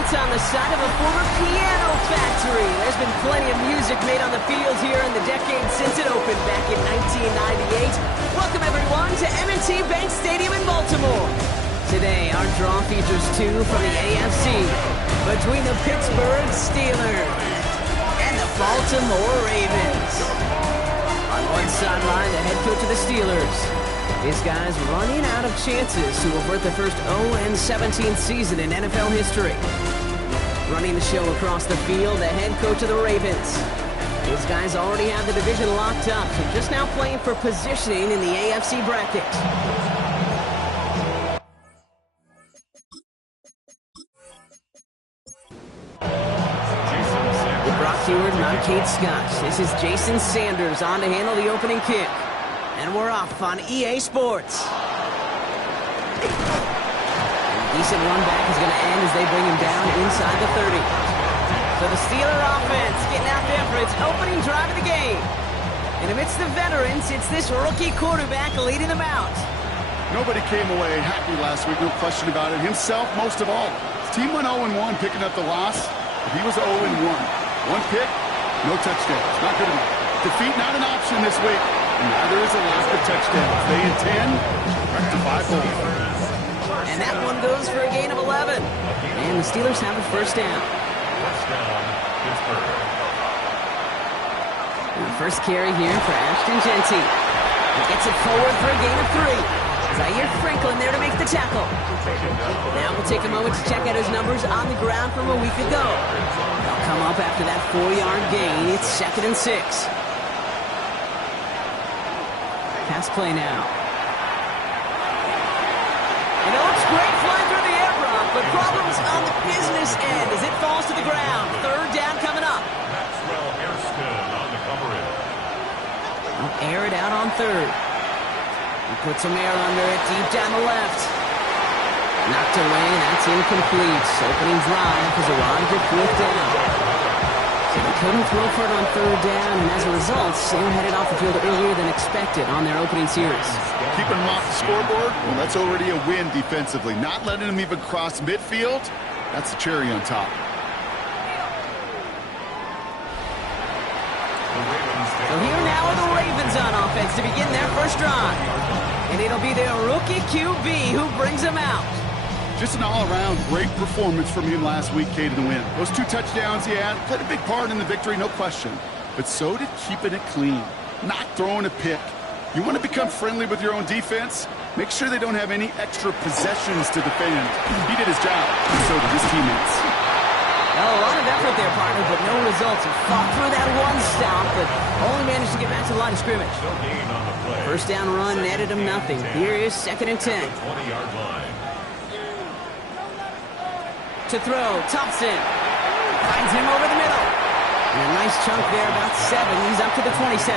built on the side of a former piano factory. There's been plenty of music made on the field here in the decade since it opened back in 1998. Welcome, everyone, to M&T Bank Stadium in Baltimore. Today, our draw features two from the AFC between the Pittsburgh Steelers and the Baltimore Ravens. On one sideline, the head coach of the Steelers. His guys running out of chances to avert the first 0-17 season in NFL history. Running the show across the field, the head coach of the Ravens. His guys already have the division locked up, so just now playing for positioning in the AFC bracket. With Brock Heward and I'm Kate Scott. This is Jason Sanders on to handle the opening kick. And we're off on EA Sports. A decent run back is going to end as they bring him down inside the 30. So the Steeler offense getting out there for its opening drive of the game. And amidst the veterans, it's this rookie quarterback leading them out. Nobody came away happy last week, no question about it. Himself, most of all. His team went 0-1, picking up the loss. But he was 0-1. One pick, no touchdowns. Not good enough. Defeat not an option this week. And neither is a lack of touchdowns. They intend to rectify both. And that one goes for a gain of 11. And the Steelers have a first down. First down, Pittsburgh. And the first carry here for Ashton Genty. He gets it forward for a gain of 3. Zaire Franklin there to make the tackle. Now we'll take a moment to check out his numbers on the ground from a week ago. They'll come up after that 4-yard gain. It's 2nd and 6. Pass play now. And it looks great flying through the air, Brock, but problems on the business end as it falls to the ground. Third down coming up. Maxwell Hairston on the coverage. I'll air it out on third. He puts some air under it deep down the left. Knocked away, that's incomplete. Opening drive has arrived at 4th down. So they couldn't throw for it on 3rd down, and as a result, they were headed off the field earlier than expected on their opening series. Keeping them off the scoreboard, well, that's already a win defensively. Not letting them even cross midfield, that's the cherry on top. So here now are the Ravens on offense to begin their first drive. And it'll be their rookie QB who brings them out. Just an all-around great performance from him last week, Kate, in the win. Those 2 touchdowns he had played a big part in the victory, no question. But so did keeping it clean, not throwing a pick. You want to become friendly with your own defense? Make sure they don't have any extra possessions to defend. He did his job, and so did his teammates. Well, a lot of effort there, partner, but no results. He fought through that one stop, but only managed to get back to the line of scrimmage. First down run netted him nothing. Here is 2nd and 10. 20-yard line. To throw, Thompson finds him over the middle. And a nice chunk there, about 7. He's up to the 27.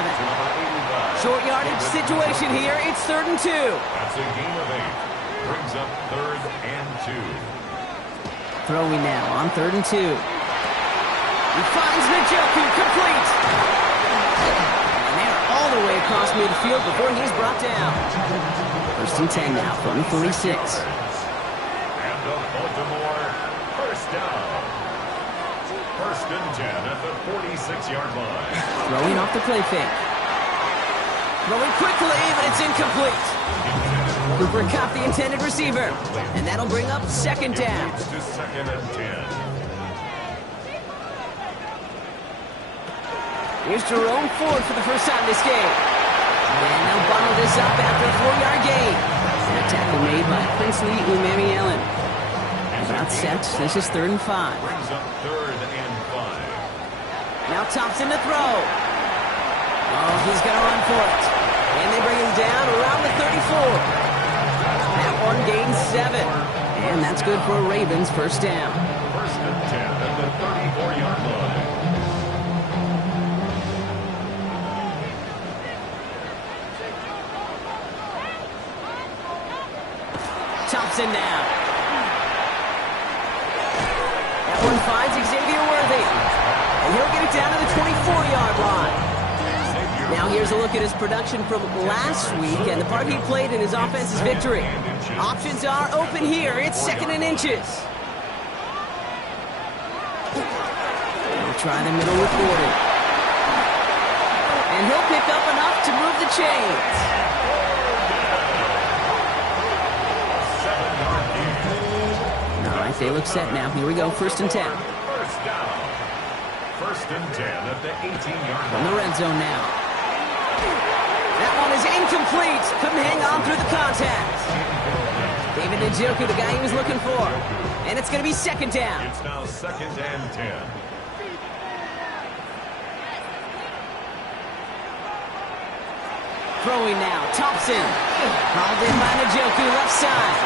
Short yardage situation here. It's 3rd and 2. That's a gain of 8. Brings up 3rd and 2. Throwing now on 3rd and 2. He finds Njoku, complete. And they're all the way across midfield before he's brought down. 1st and 10 now from the 46. And the Baltimore first down. 1st and 10 at the 46-yard line. Throwing off the play fake. Throwing quickly, but it's incomplete. Cooper Kupp, the intended receiver. And that'll bring up 2nd down. To 2nd and 10. Here's Jerome Ford for the first time this game. And they'll bundle this up after a 4-yard gain. And a tackle made by Princely Umami-Ellen. About set. This is 3rd and 5. Brings up 3rd and 5. Now Thompson to throw. Oh, he's going to run for it. And they bring him down around the 34. That one gains 7. And that's good for a Ravens first down. 1st and 10 at the 34-yard line. Thompson now. That one finds Xavier Worthy. And he'll get it down to the 24-yard line. Now here's a look at his production from last week and the part he played in his offense's victory. Options are open here. It's 2nd and inches. try the middle with Gordon. And he'll pick up enough to move the chains. 7-yard gain. All right, they look set now. Here we go, 1st and 10. First down. 1st and 10 at the 18-yard From line. the red zone now. That one is incomplete. Couldn't hang on through the contact. David Njoku, the guy he was looking for. And it's going to be 2nd down. It's now 2nd and 10. Throwing now, Thompson. Hauled in by Njoku, left side.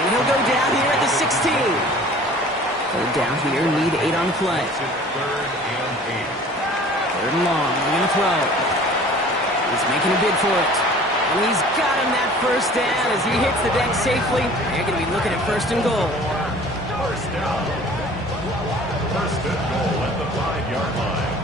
And he'll go down here at the 16. 3rd down here, need 8 on the play. It's 3rd and 8. 3rd and long, they're going to throw. He's making a bid for it. And he's got him that 1st down as he hits the deck safely. They're going to be looking at 1st and goal. 1st down. 1st and goal at the 5-yard line.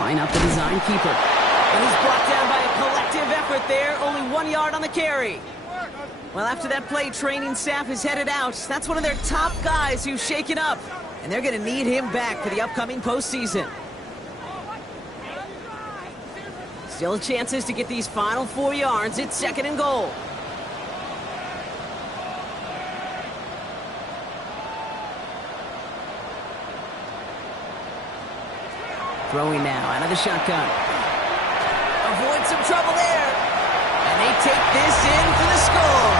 Line up the design keeper. And he's brought down by a collective effort there. Only 1 yard on the carry. Well, after that play, training staff is headed out. That's one of their top guys who's shaken up. And they're going to need him back for the upcoming postseason. Still chances to get these final 4 yards. It's 2nd and goal. Throwing now out of the shotgun. Avoid some trouble there. And they take this in for the score.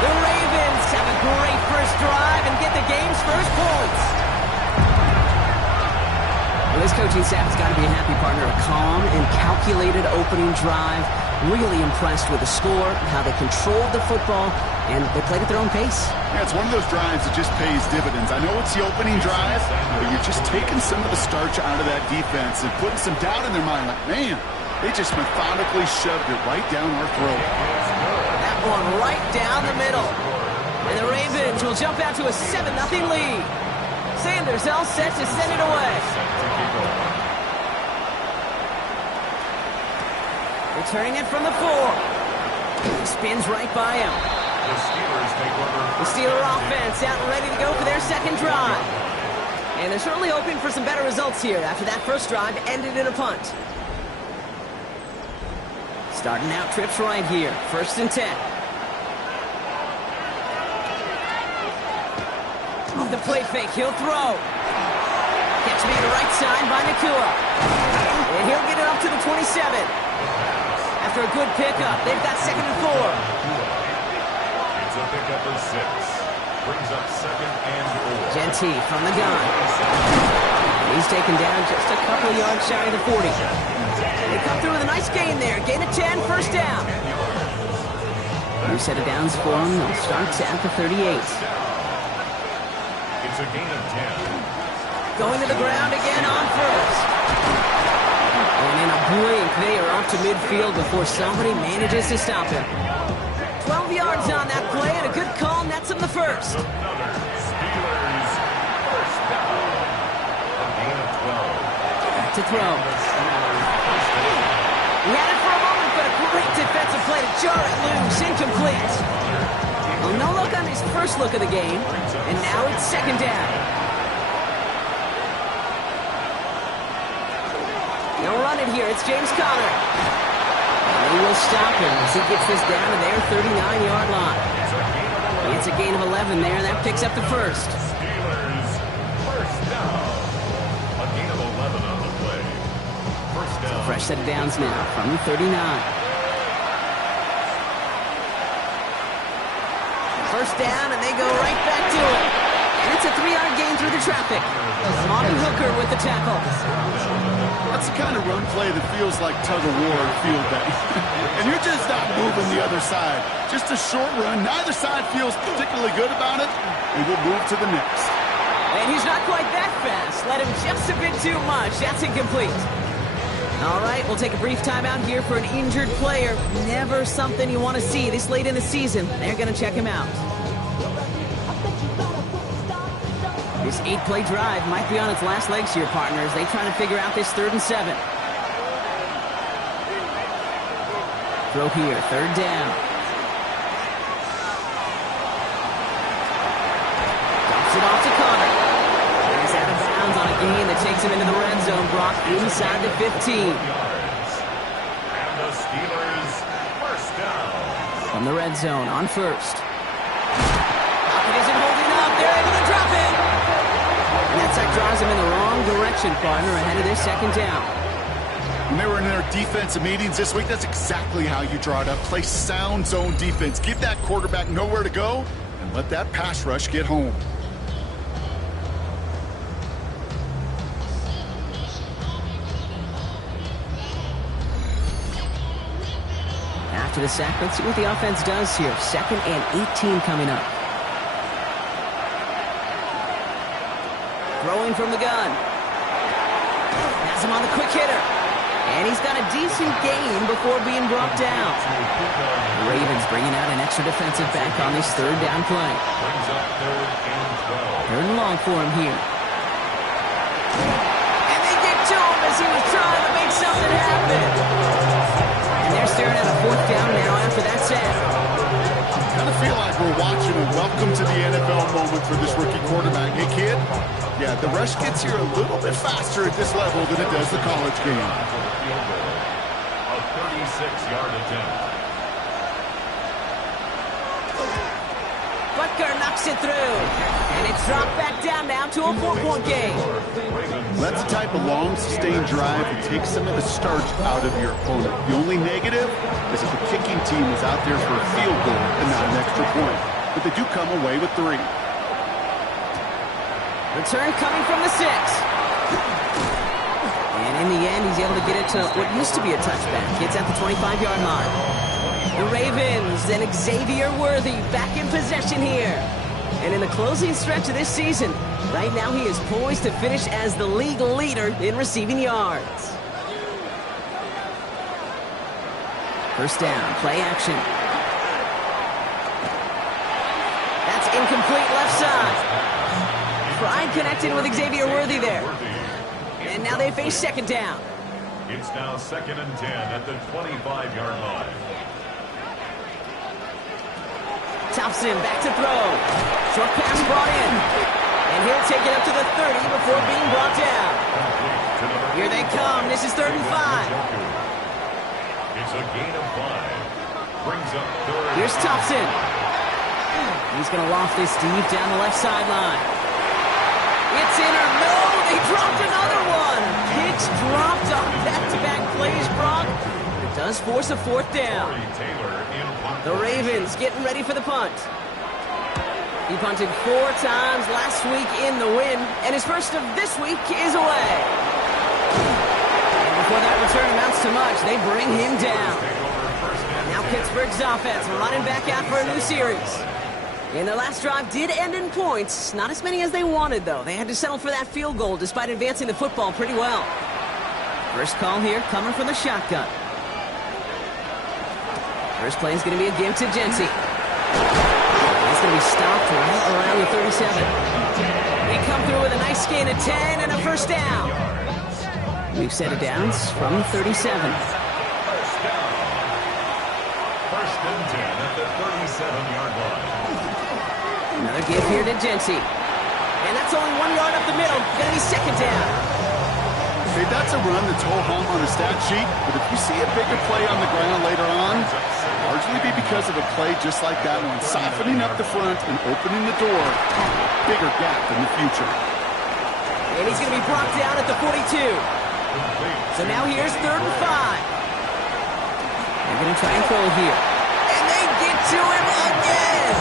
The Ravens have a great first drive and get the game's first points. Well, this coaching staff has got to be a happy partner. A calm and calculated opening drive. Really impressed with the score, how they controlled the football, and they played at their own pace. Yeah, it's one of those drives that just pays dividends. I know it's the opening drive, but you're just taking some of the starch out of that defense and putting some doubt in their mind. Like, man, they just methodically shoved it right down our throat. That one right down the middle. And the Ravens will jump out to a 7-0 lead. Sanders all set to send it away. Returning it from the 4. He spins right by him. The Steelers take over. The Steeler offense out and ready to go for their 2nd drive. And they're certainly hoping for some better results here after that first drive ended in a punt. Starting out trips right here. 1st and 10. Off the play fake, he'll throw. Gets me to the right side by Nakua. And he'll get it up to the 27. After a good pickup, they've got 2nd and 4. It's a pickup of 6. Brings up 2nd and 4. Genty from the gun. He's taken down just a couple of yards shy of the 40. They come through with a nice gain there. Gain of 10, 1st down. New set of downs for him. They'll start at the 38. It's a gain of 10. Going to the ground again on 1st. And in a blink, they are off to midfield before somebody manages to stop him. 12 yards on that play, and a good call nets him the 1st. Another Steelers 1st down. A gain of 12. Back to throw. He had it for a moment, but a great defensive play to jar it loose. Incomplete. Well, no look on his first look of the game, and now it's 2nd down. They'll run it here. It's James Conner. And they will stop him as he gets this down to their 39-yard line. It's a gain of 11 there, and that picks up the 1st. Steelers 1st down. A gain of 11 on the play. 1st down. Fresh set of downs now from the 39. 1st down, and they go right back to it. And it's a 3-yard gain through the traffic. Monty Hooker with the tackle. That's the kind of run play that feels like tug-of-war field day. And you're just not moving the other side. Just a short run. Neither side feels particularly good about it, and we'll move to the next. And he's not quite that fast. Let him just a bit too much. That's incomplete. All right, we'll take a brief timeout here for an injured player. Never something you want to see this late in the season. They're going to check him out. This 8-play drive might be on its last legs here, partners. They try to figure out this 3rd and 7. throw here, third down. Dumps it off to Connor. He's out of bounds on a gain that takes him into the red zone, Brock, inside the 15. And the Steelers, first down. From the red zone on first. Pocket isn't holding up. They're able to drop it. And that sack drives him in the wrong direction, partner, ahead of their second down. When they were in their defensive meetings this week, that's exactly how you draw it up. Play sound zone defense. Give that quarterback nowhere to go and let that pass rush get home. After the sack, let's see what the offense does here. 2nd and 18 coming up. Throwing from the gun. Has him on the quick hitter. And he's got a decent gain before being brought down. The Ravens bringing out an extra defensive back on this third down play. Brings up 3rd and 12. Third and long for him here. And they get to him as he was trying to make something happen. And they're staring at a 4th down now after that sack. Kind of feel like we're watching a welcome to the NFL moment for this rookie quarterback. Hey, kid, yeah, the rush gets here a little bit faster at this level than it does the college game. A 36-yard attempt. Butker knocks it through. And it's dropped back down now to a 4-point game. That's the type of long, sustained drive that takes some of the starch out of your opponent. The only negative is if the kicking team is out there for a field goal and not an extra point. But they do come away with 3. Return coming from the 6. And in the end, he's able to get it to what used to be a touchback. It's at the 25-yard line. The Ravens and Xavier Worthy back in possession here. And in the closing stretch of this season, right now he is poised to finish as the league leader in receiving yards. First down, play action. That's incomplete left side. Tried connecting with Xavier Worthy there. And now they face second down. It's now 2nd and 10 at the 25-yard line. Thompson back to throw. Short pass brought in. And he'll take it up to the 30 before being brought down. Here they come. This is 3rd and 5. It's a gain of 5. Brings up 3rd. Here's Thompson. He's going to loft this deep down the left sideline. It's in or no. They dropped another one. Hicks dropped on back-to-back plays, Brock. It does force a 4th down. The Ravens getting ready for the punt. He punted 4 times last week in the win, and his first of this week is away. And before that return amounts to much, they bring him down. Now Pittsburgh's offense running back out for a new series. And their last drive did end in points. Not as many as they wanted, though. They had to settle for that field goal despite advancing the football pretty well. First call here coming from the shotgun. First play is going to be a give to Jency. He's going to be stopped right around the 37. They come through with a nice gain of 10 and a first down. We've set it downs from the 37. First and 10 at the 37-yard line. Another give here to Jency. And that's only 1 yard up the middle. Going to be second down. Hey, that's a run that's ho-hum on the stat sheet, but if you see a bigger play on the ground later on, largely be because of a play just like that one, softening up the front and opening the door to a bigger gap in the future. And he's going to be brought down at the 42. So now here's 3rd and 5. They're going to try and throw here. And they get to him again!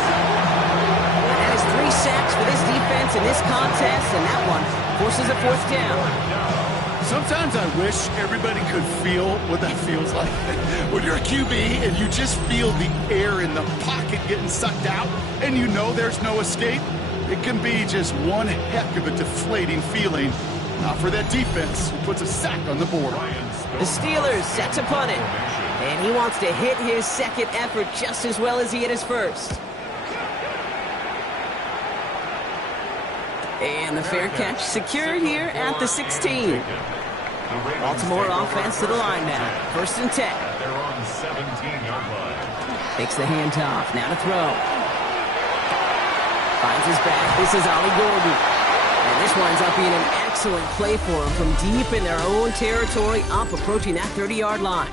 And that is 3 sacks for this defense in this contest, and that one forces a 4th down. Sometimes I wish everybody could feel what that feels like. When you're a QB and you just feel the air in the pocket getting sucked out and you know there's no escape, it can be just one heck of a deflating feeling. Not for that defense who puts a sack on the board. The Steelers set to punt it. And he wants to hit his second effort just as well as he hit his first. And the fair catch secured here at the 16. Baltimore offense to the line now. 1st and 10. their own 17-yard line. Takes the handoff. Now to throw. Finds his back. This is Ollie Gordon. And this winds up being an excellent play for him from deep in their own territory, up approaching that 30-yard line.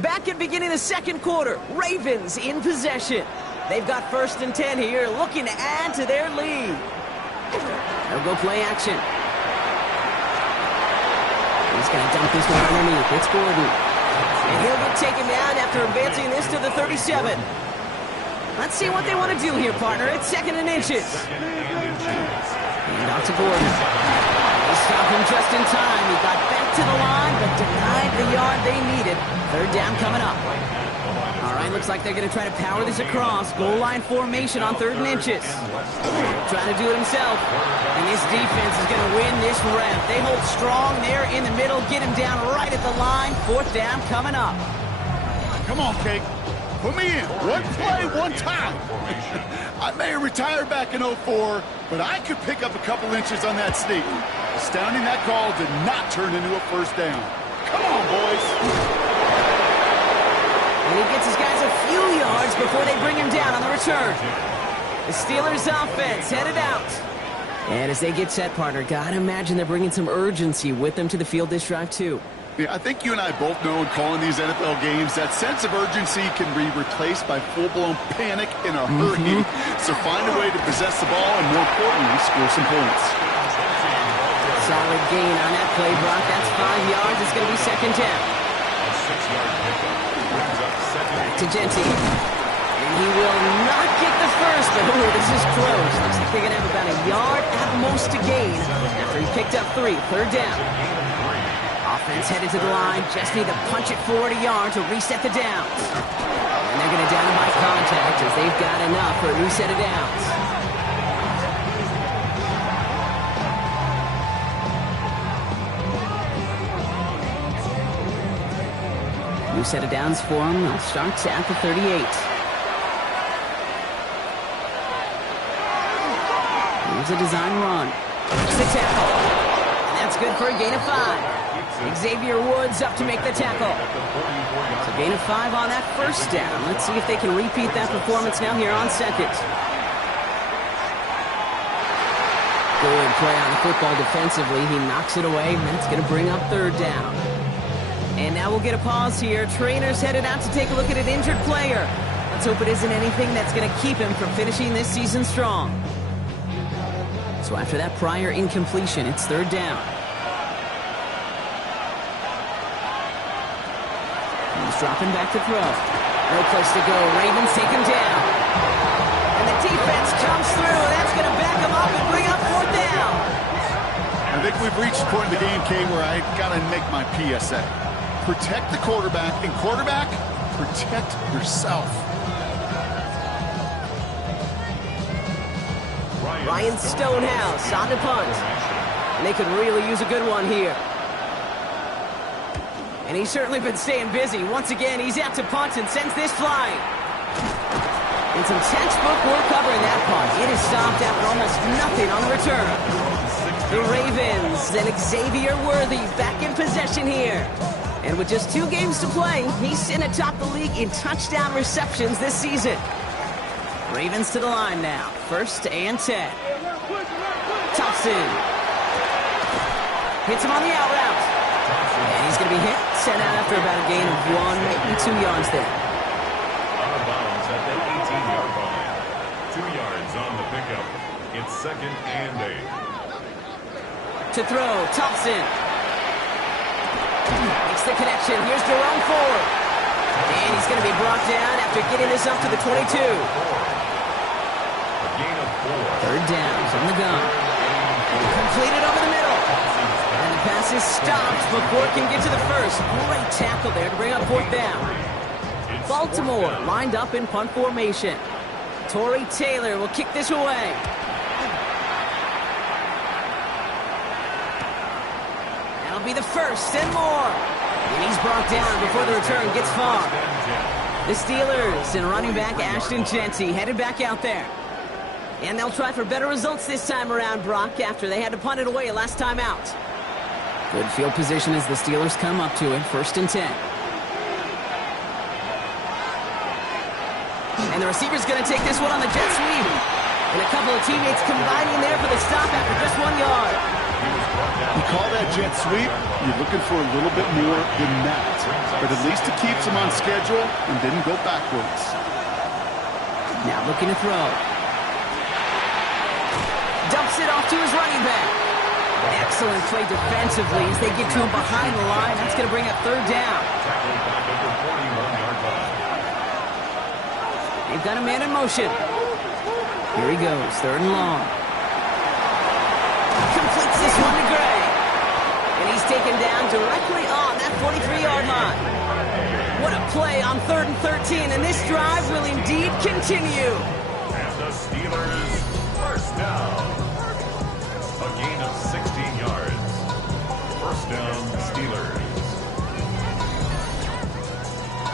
Back at beginning the second quarter, Ravens in possession. They've got 1st and 10 here, looking to add to their lead. They'll go play action. He's going to dump this one underneath. It's Gordon. And he'll get taken down after advancing this to the 37. Let's see what they want to do here, partner. It's 2nd and inches. And off to Gordon. They stopped him just in time. He got back to the line, but denied the yard they needed. 3rd down coming up. All right, looks like they're going to try to power this across. Goal line formation on 3rd and inches. Trying to do it himself. And this defense is going to win this rep. They hold strong there in the middle. Get him down right at the line. 4th down coming up. Come on, Cake. Put me in. One play, one time. I may have retired back in 04, but I could pick up a couple inches on that sneak. Astounding that call did not turn into a 1st down. Come on, boys. And he gets his guys a few yards before they bring him down on the return. The Steelers offense headed out. And as they get set, partner, gotta imagine they're bringing some urgency with them to the field this drive, too. Yeah, I think you and I both know in calling these NFL games that sense of urgency can be replaced by full-blown panic in a hurry. So find a way to possess the ball and, more importantly, score some points. Solid gain on that play, Brock. That's 5 yards. It's going to be 2nd down. Back to Genty. And he will not get the first, but this is close. Looks like they're going to have about a yard at most to gain after he picked up 3. 3rd down. Offense headed to the line. Just need to punch it forward a yard to reset the downs. And they're going to down him by contact as they've got enough for a new set of downs. New set of downs for him. They'll start at the 38. Here's a design run. It's the tackle. And that's good for a gain of 5. Xavier Woods up to make the tackle. So gain of 5 on that 1st down. Let's see if they can repeat that performance now here on 2nd. Good play on the football defensively. He knocks it away, and that's going to bring up 3rd down. And now we'll get a pause here. Trainers headed out to take a look at an injured player. Let's hope it isn't anything that's going to keep him from finishing this season strong. So after that prior incompletion, it's 3rd down. He's dropping back to throw. No place to go. Ravens take him down. And the defense comes through. That's going to back him up and bring up 4th down. I think we've reached the point in the game, Kay, where I got to make my PSA. Protect the quarterback, and quarterback, protect yourself. Ryan Stonehouse on the punt. And they could really use a good one here. And he's certainly been staying busy. Once again, he's out to punt and sends this flying. And some textbook work covering that punt. It is stopped after almost nothing on the return. The Ravens and Xavier Worthy back in possession here. And with just 2 games to play, he's sitting atop the league in touchdown receptions this season. Ravens to the line now. 1st and 10. Thompson. Hits him on the out route. And he's going to be hit, sent out after about a gain of 1, maybe 2 yards there. Out of bounds at the 18-yard line. 2 yards on the pickup. It's 2nd and 8. To throw, Thompson. Makes the connection. Here's Jerome Ford. And he's going to be brought down after getting this up to the 22. A gain of 4. 3rd down from the gun. Completed over the middle. And the pass is stopped before it can get to the 1st. Great tackle there to bring up 4th down. Baltimore lined up in punt formation. Torrey Taylor will kick this away. That'll be the first and more. And he's brought down before the return gets far. The Steelers and running back Ashton Jeanty headed back out there. And they'll try for better results this time around, Brock, after they had to punt it away last time out. Good field position as the Steelers come up to it, 1st and 10. And the receiver's going to take this one on the jet sweep. And a couple of teammates combining there for the stop after just 1 yard. You call that jet sweep, you're looking for a little bit more than that. But at least it keeps him on schedule and didn't go backwards. Now looking to throw. Dumps it off to his running back. Excellent play defensively as they get to him behind the line. That's going to bring up 3rd down. They've got a man in motion. Here he goes, 3rd and long. Completes this one to Gray. And he's taken down directly on that 43-yard line. What a play on 3rd and 13, and this drive will indeed continue. And the Steelers, first down. A gain of 16 yards. First down, Steelers.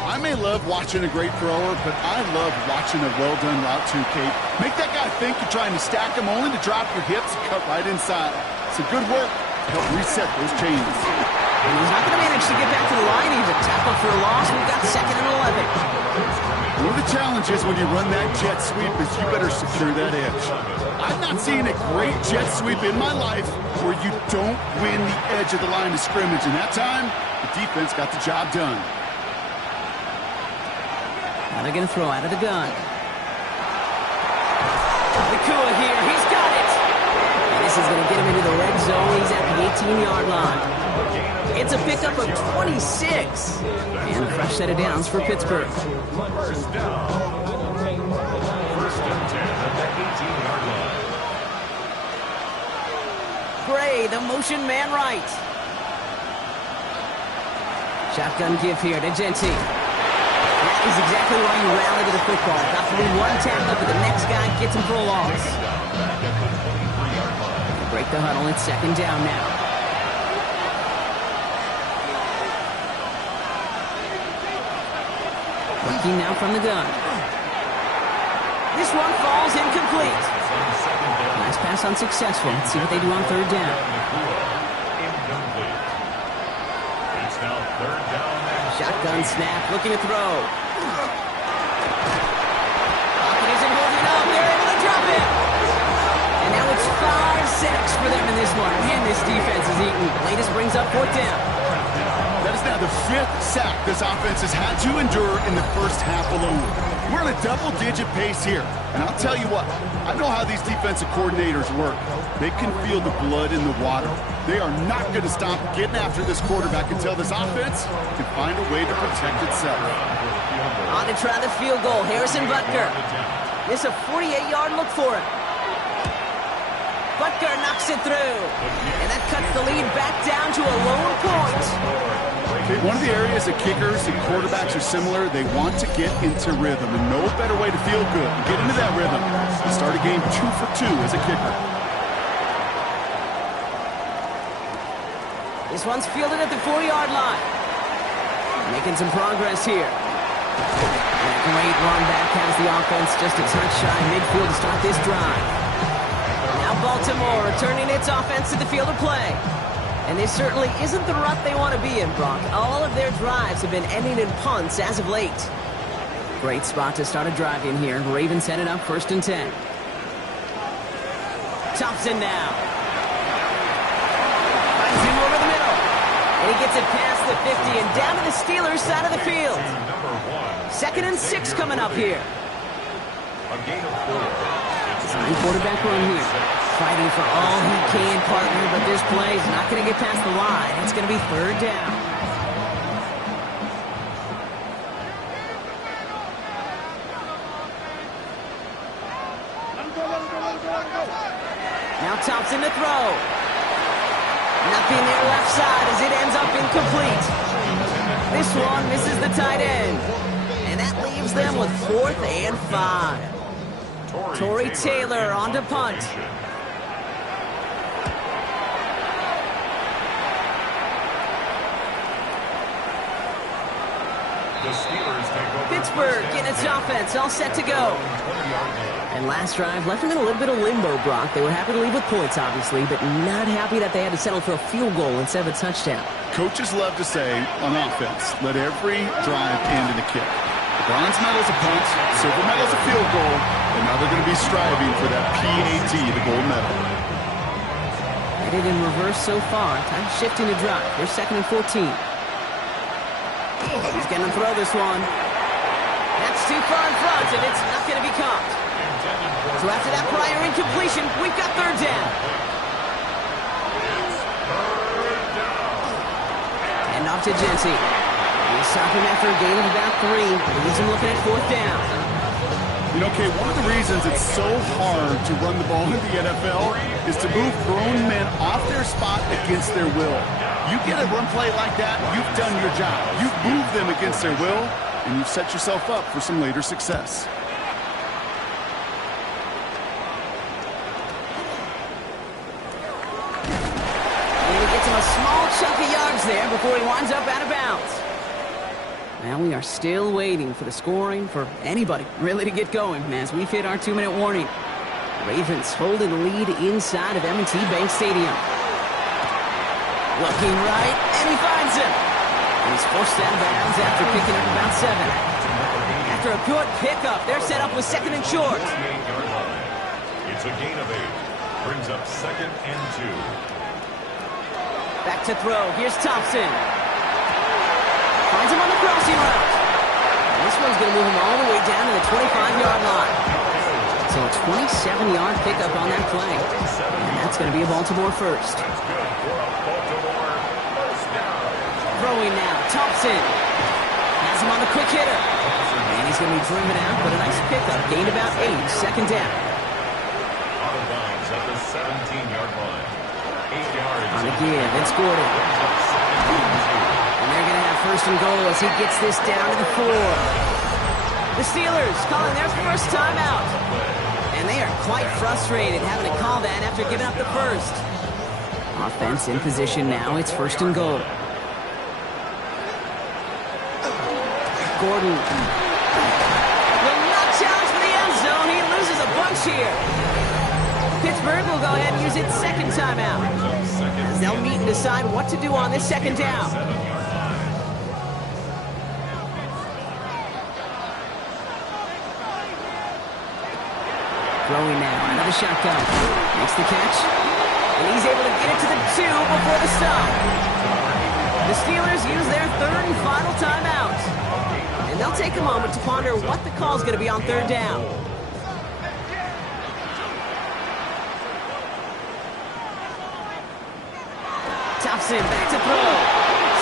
I may love watching a great thrower, but I love watching a well-done route too, Kate. Make that guy think you're trying to stack him only to drop your hips and cut right inside. It's a good work to help reset those chains. And he's not going to manage to get back to the line even. Tackle for a loss. We've got 2nd and 11. One of the challenges when you run that jet sweep is you better secure that edge. I've not seen a great jet sweep in my life where you don't win the edge of the line of scrimmage. And that time, the defense got the job done. Now they're going to throw out of the gun. Nakua here. He's got it. And this is going to get him into the red zone. He's at the 18-yard line. It's a pickup of 26. And a fresh set of downs for Pittsburgh. First down. 1st and 10 at the 18-yard line. Gray, the motion man right. Shotgun give here to Jeanty. That is exactly why you rally to the football. Got through one tackle, but the next guy gets him for a loss. Break the huddle. It's 2nd down now. Working now from the gun. This one falls incomplete. Nice pass unsuccessful. Let's see what they do on 3rd down. Incomplete. It's now 3rd down. Shotgun snap, looking to throw. Pocket isn't holding up. They're able to drop it. And now it's 5 sacks for them in this one. Man, this defense is eating. Latest brings up 4th down. That is now the 5th sack this offense has had to endure in the first half alone. We're on a double-digit pace here. And I'll tell you what, I know how these defensive coordinators work. They can feel the blood in the water. They are not going to stop getting after this quarterback until this offense can find a way to protect itself. On to try the field goal, Harrison Butker. This a 48-yard look for him. Butker knocks it through. And that cuts the lead back down to a lower point. Okay, one of the areas that kickers and quarterbacks are similar, they want to get into rhythm. And no better way to feel good and get into that rhythm than start a game 2 for 2 as a kicker. This one's fielded at the 4-yard line. Making some progress here. That great run back has the offense just a touch shy midfield to start this drive. Now Baltimore returning its offense to the field of play. And this certainly isn't the rut they want to be in, Brock. All of their drives have been ending in punts as of late. Great spot to start a drive in here. Ravens headed up 1st and 10. Thompson now. Finds him over the middle. And he gets it past the 50 and down to the Steelers' side of the field. 2nd and 6 coming up here. Design quarterback run here. Fighting for all he can, partner, but this play is not going to get past the line. It's going to be 3rd down. Now Thompson to throw. Nothing there left side as it ends up incomplete. This one misses the tight end. And that leaves them with 4th and 5. Torrey Taylor on to punt. The Steelers take over. Pittsburgh getting its offense all set to go. And last drive left them in a little bit of limbo, Brock. They were happy to leave with points, obviously, but not happy that they had to settle for a field goal instead of a touchdown. Coaches love to say on offense, let every drive end in a kick. Bronze medal's a punt, silver medal's a field goal, and now they're going to be striving for that PAT, the gold medal. Headed in reverse so far. Time shifting to drive. They're 2nd and 14. He's going to throw this one. That's too far in front, and it's not going to be caught. So after that prior incompletion, we've got 3rd down. And off to Jency. He'll stop him after a gain of about 3. Leaves him looking at 4th down. You know, Kay, one of the reasons it's so hard to run the ball in the NFL is to move grown men off their spot against their will. You get a run play like that, you've done your job. You've moved them against their will, and you've set yourself up for some later success. And he gets him a small chunk of yards there before he winds up out of bounds. Now we are still waiting for the scoring for anybody really to get going as we've hit our 2-minute warning. Ravens holding the lead inside of M&T Bank Stadium. Looking right, and he finds him. And he's forced out of bounds after picking up about 7. After a good pickup, they're set up with 2nd and short. It's a gain of 8. Brings up 2nd and 2. Back to throw. Here's Thompson. Finds him on the crossing route. And this one's going to move him all the way down to the 25-yard line. So a 27-yard pickup on that play. And that's going to be a Baltimore first. Throwing now. Thompson. Has him on the quick hitter. And he's going to be driven out, but a nice pickup. Gained about 8. 2nd down. Out of bounds at the 17-yard line. 8 yards. On the give. It's Gordon. And they're going to have 1st and goal as he gets this down to the 4. The Steelers calling their first timeout. And they are quite frustrated having to call that after giving up the first. Offense in position now. It's 1st and goal. Gordon will not challenge for the end zone. He loses a bunch here. Pittsburgh will go ahead and use its 2nd timeout, as they'll meet and decide what to do on this 2nd down. Throwing now, another shotgun. Makes the catch, and he's able to get it to the 2 before the stop. The Steelers use their 3rd and final timeout. And they'll take a moment to ponder what the call is going to be on 3rd down. Thompson back to throw.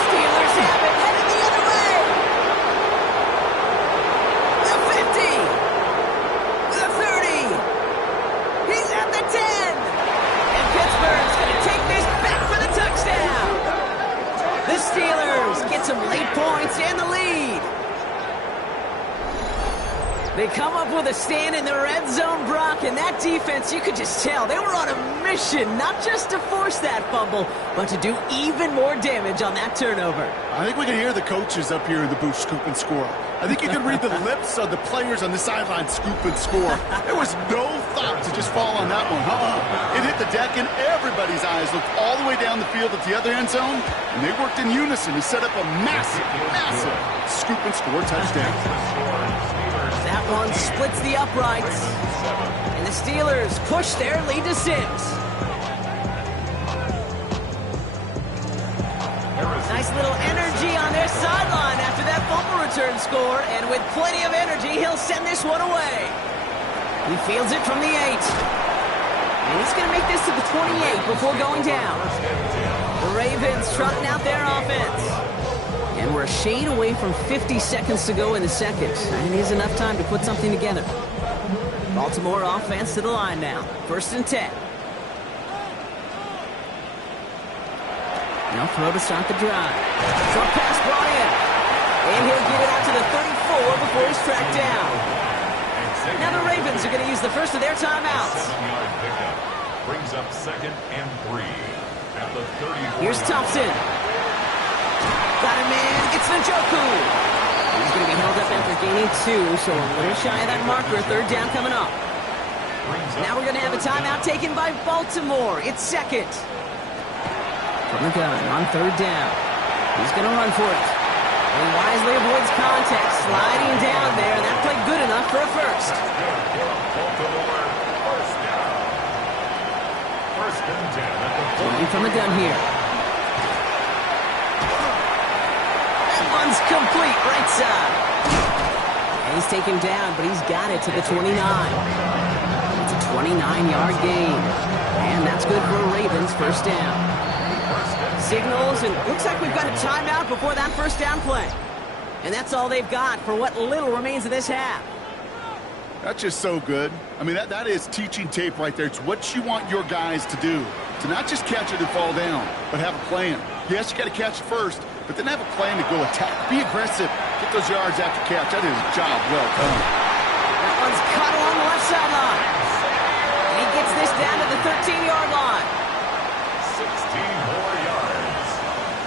Steelers have it, headed the other way. The 50. The 30. He's at the 10. And Pittsburgh's going to take this back for the touchdown. The Steelers get some late points and the lead. They come up with a stand in the red zone, Brock, and that defense, you could just tell, they were on a mission, not just to force that fumble, but to do even more damage on that turnover. I think we can hear the coaches up here in the booth scoop and score. I think you can read the lips of the players on the sideline scoop and score. There was no thought to just fall on that one. It hit the deck, and everybody's eyes looked all the way down the field at the other end zone, and they worked in unison to set up a massive, massive scoop and score touchdown. That one splits the uprights. And the Steelers push their lead to 6. Nice little energy on their sideline after that fumble return score. And with plenty of energy, he'll send this one away. He fields it from the 8. And he's going to make this to the 28 before going down. The Ravens trotting out their offense. And we're a shade away from 50 seconds to go in the 2nd. And it is enough time to put something together. Baltimore offense to the line now. 1st and 10. Now throw to start the drive. Short pass brought in. And he'll get it out to the 34 before he's tracked down. Now the Ravens are going to use the first of their timeouts. 7-yard pickup. Brings up 2nd and 3. At the 34. Here's Thompson. Got him in. It's Njoku. He's going to be held up after gaining 2, so a little shy of that marker. Third down coming up. Now we're going to have a timeout taken by Baltimore. It's second. From the gun on third down. He's going to run for it. And he wisely avoids contact, sliding down there, and that played good enough for a first. Running from the gun here. That one's complete, right side. And he's taken down, but he's got it to the 29. It's a 29-yard gain. And that's good for a Ravens first down. Signals, and looks like we've got a timeout before that first down play. And that's all they've got for what little remains of this half. That's just so good. I mean, that is teaching tape right there. It's what you want your guys to do. To not just catch it and fall down, but have a plan. Yes, you got to catch it first, but then have a plan to go attack. Be aggressive. Get those yards after catch. That is a job well done. That one's caught along the left sideline. And he gets this down to the 13-yard line. 16 more yards.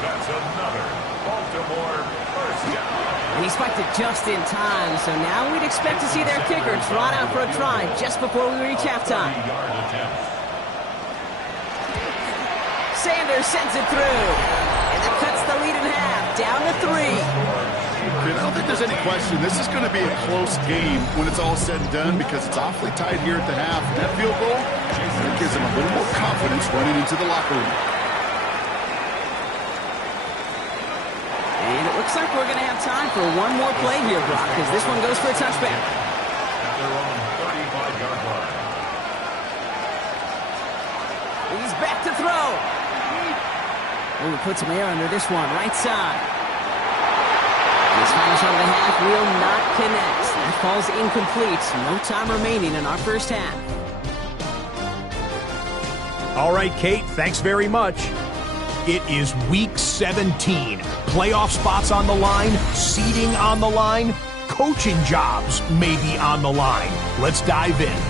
That's another Baltimore first down. And he spiked it just in time, so now we'd expect to see their kicker trot out for a try just before we reach halftime. Sanders sends it through, and that cuts the lead in half, down to 3. I don't think there's any question. This is going to be a close game when it's all said and done because it's awfully tight here at the half. That field goal, that gives them a little more confidence running into the locker room. And it looks like we're going to have time for one more play here, Brock, because this one goes for a touchback. At their own 35-yard line. He's back to throw. Ooh, put some air under this one, right side. This final shot of the half will not connect. That falls incomplete. No time remaining in our first half. All right, Kate, thanks very much. It is Week 17. Playoff spots on the line, seeding on the line, coaching jobs may be on the line. Let's dive in.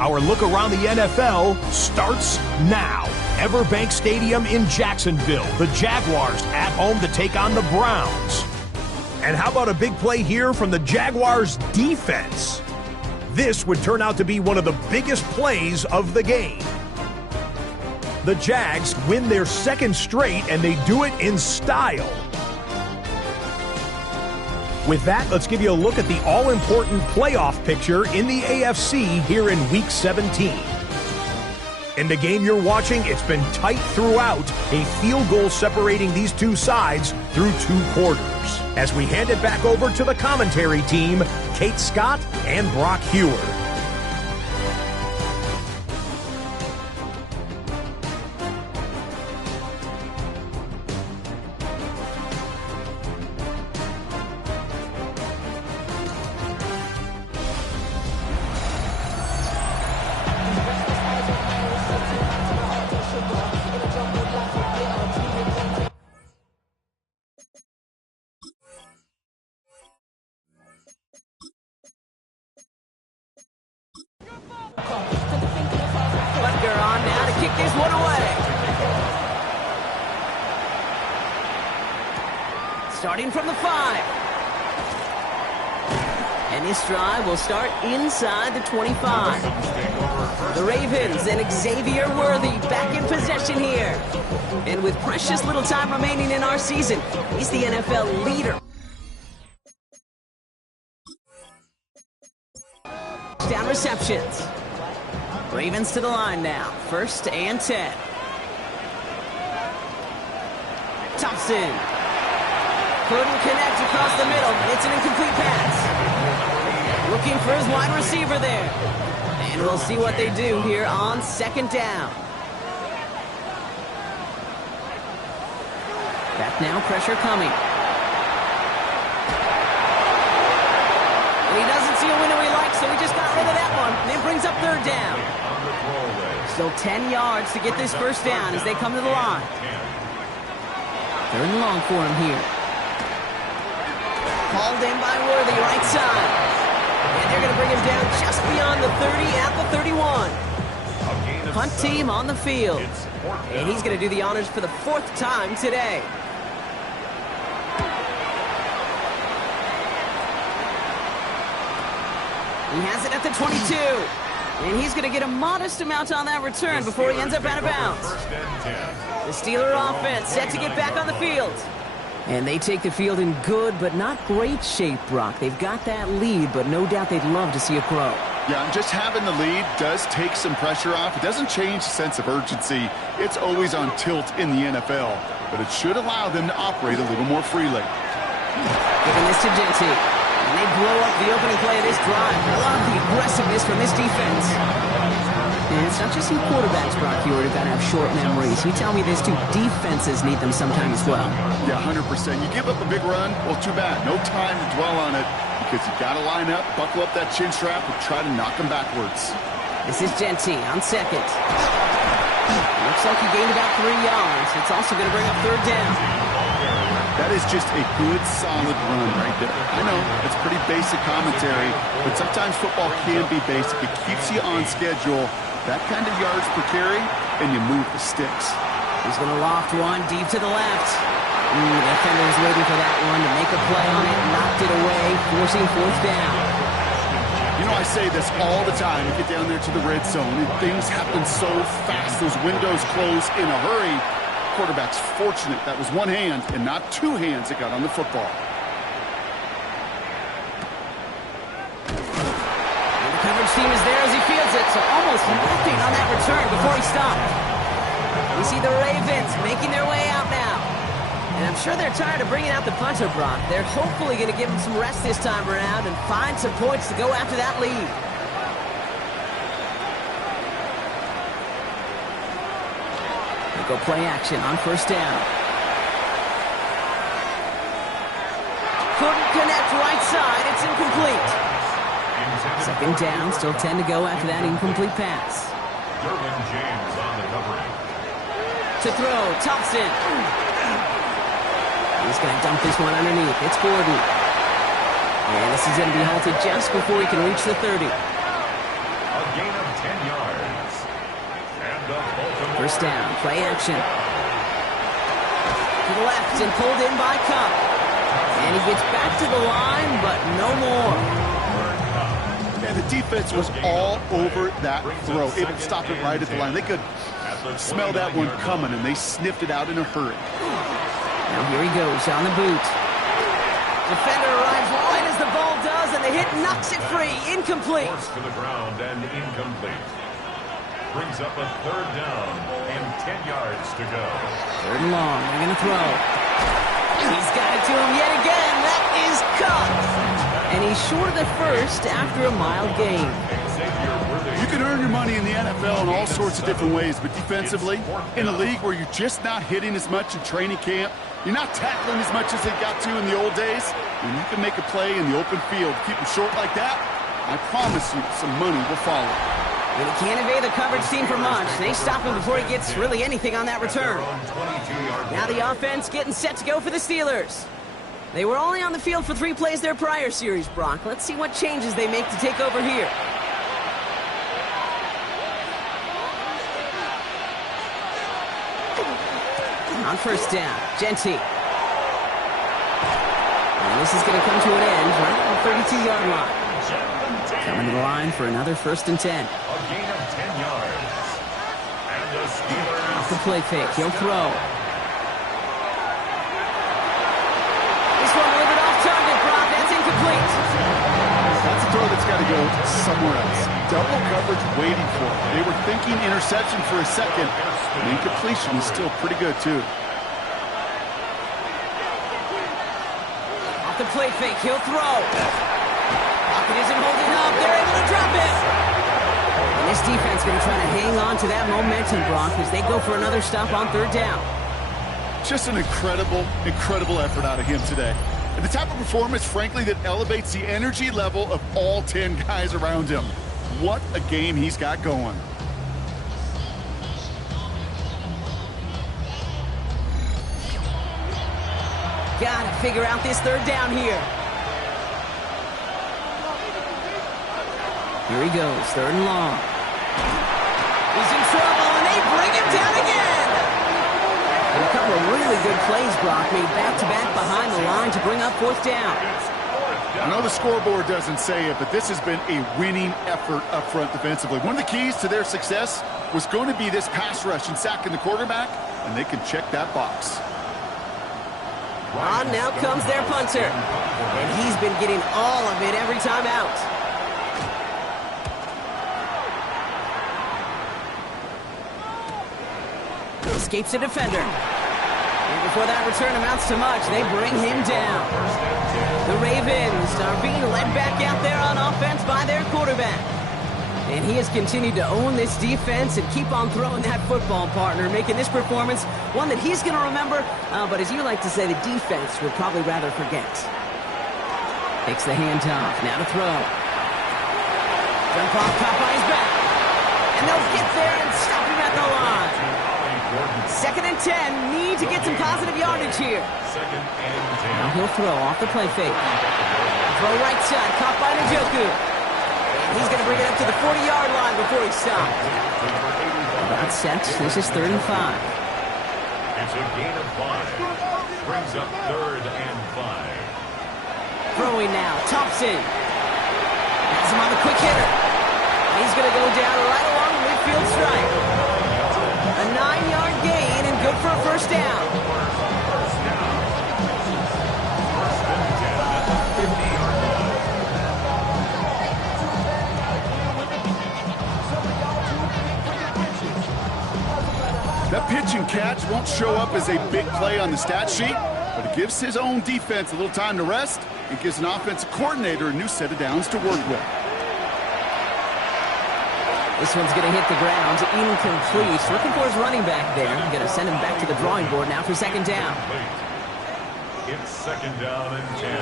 Our look around the NFL starts now. Everbank Stadium in Jacksonville. The Jaguars at home to take on the Browns. And how about a big play here from the Jaguars defense? This would turn out to be one of the biggest plays of the game. The Jags win their second straight, and they do it in style. With that, let's give you a look at the all-important playoff picture in the AFC here in Week 17. In the game you're watching, it's been tight throughout, a field goal separating these two sides through 2 quarters. As we hand it back over to the commentary team, Kate Scott and Brock Hewer. Butker on now to kick this one away. Starting from the 5. And this drive will start inside the 25. The Ravens and Xavier Worthy back in possession here. And with precious little time remaining in our season, he's the NFL leader. Down receptions. Ravens to the line now. 1st and 10. Thompson. Couldn't connect across the middle. It's an incomplete pass. Looking for his wide receiver there. And we'll see what they do here on 2nd down. Back now, pressure coming. And he doesn't see a window he likes, so he just got rid of that one. And it brings up 3rd down. Still 10 yards to get this first down as they come to the line. 3rd and long for him here. Called in by Worthy, right side. And they're going to bring him down just beyond the 30 at the 31. Punt team on the field. And he's going to do the honors for the 4th time today. He has it at the 22. And he's going to get a modest amount on that return before he ends up out of bounds. The Steeler offense set to get back on the field. And they take the field in good but not great shape, Brock. They've got that lead, but no doubt they'd love to see it grow. Yeah, and just having the lead does take some pressure off. It doesn't change the sense of urgency. It's always on tilt in the NFL, but it should allow them to operate a little more freely. Giving this to Genty. And they blow up the opening play of this drive. I love the aggressiveness from this defense. And it's not just some quarterbacks, Brock, you already got to have short memories. You tell me this too, defenses need them sometimes as well. Yeah, 100%. You give up a big run, well, too bad. No time to dwell on it because you got to line up, buckle up that chin strap, and try to knock them backwards. This is Genty on second. Looks like he gained about 3 yards. It's also going to bring up third down. That is just a good, solid run right there. I know, it's pretty basic commentary, but sometimes football can be basic. It keeps you on schedule, that kind of yards per carry, and you move the sticks. He's going to loft one deep to the left. The defender was waiting for that one to make a play on it, knocked it away, forcing fourth down. You know, I say this all the time. You get down there to the red zone, and things happen so fast. Those windows close in a hurry. Quarterback's fortunate that was one hand and not two hands that got on the football. And the coverage team is there as he fields it, so almost nothing on that return before he stopped. We see the Ravens making their way out now. And I'm sure they're tired of bringing out the punter, Brock. They're hopefully going to give him some rest this time around and find some points to go after that lead. Go play action on first down. Couldn't connect right side. It's incomplete. Second down. Still 10 to go after that incomplete pass. Derwin James on the covering. To throw. Thompson. He's going to dump this one underneath. It's Gordon. And this is going to be halted just before he can reach the 30. A gain of 10 yards. First down, play action. To the left and pulled in by Cup. And he gets back to the line, but no more. And the defense was all over that throw, able to stop it right at the line. They could smell that one coming, and they sniffed it out in a hurry. Now here he goes on the boot. Defender arrives right as the ball does, and the hit knocks it free. Incomplete. Forced to the ground and incomplete. Brings up a third down and 10 yards to go. Third and long. They're going to throw. He's got it to him yet again. That is Cup. And he's short of the first after a mild gain. You can earn your money in the NFL in all sorts of different ways, but defensively, in a league where you're just not hitting as much in training camp, you're not tackling as much as they got to in the old days, and you can make a play in the open field, keep them short like that, I promise you some money will follow. And he can't evade the coverage team for much. They stop him before he gets really anything on that return. Now the offense getting set to go for the Steelers. They were only on the field for 3 plays their prior series, Brock. Let's see what changes they make to take over here. On first down, Genty. And this is going to come to an end right at the 32-yard line. Coming to the line for another first and 10. A gain of 10 yards. And the Steelers. Off the play fake. He'll throw. This one delivered off target, Brock. That's incomplete. That's a throw that's got to go somewhere else. Double coverage waiting for it. They were thinking interception for a second. The incompletion is still pretty good, too. Off the play fake. He'll throw. It isn't holding up. They're able to drop it. And this defense going to try to hang on to that momentum, Brock, as they go for another stop on third down. Just an incredible, incredible effort out of him today. And the type of performance, frankly, that elevates the energy level of all 10 guys around him. What a game he's got going. Got to figure out this third down here. Here he goes, third and long. He's in trouble, and they bring him down again. And a couple of really good plays, Brock, made back-to-back behind the line to bring up fourth down. I know the scoreboard doesn't say it, but this has been a winning effort up front defensively. One of the keys to their success was going to be this pass rush and sacking the quarterback, and they can check that box. On now comes their punter. And he's been getting all of it every time out. Escapes a defender. And before that return amounts to much, they bring him down. The Ravens are being led back out there on offense by their quarterback. And he has continued to own this defense and keep on throwing that football, partner, making this performance one that he's going to remember, but as you like to say, the defense would probably rather forget. Takes the handoff, now to throw. Jump off, caught by his back. And they'll get there and stop him at the line. 2nd and 10, need to get some positive yardage here. Now he'll throw off the play fake. Throw right side, caught by Njoku. He's going to bring it up to the 40-yard line before he stops. About set. This is 3rd and 5. It's a gain of 5. Brings up 3rd and 5. Throwing now. Thompson. Has him on the quick hitter. He's going to go down right along the midfield stripe. A 9-yard gain and good for a first down. First and 10 at the 50-yard line. That pitch and catch won't show up as a big play on the stat sheet, but it gives his own defense a little time to rest. It gives an offensive coordinator a new set of downs to work with. This one's going to hit the ground. Incomplete. Looking for his running back there. Going to send him back to the drawing board now for 2nd down. It's 2nd down and 10.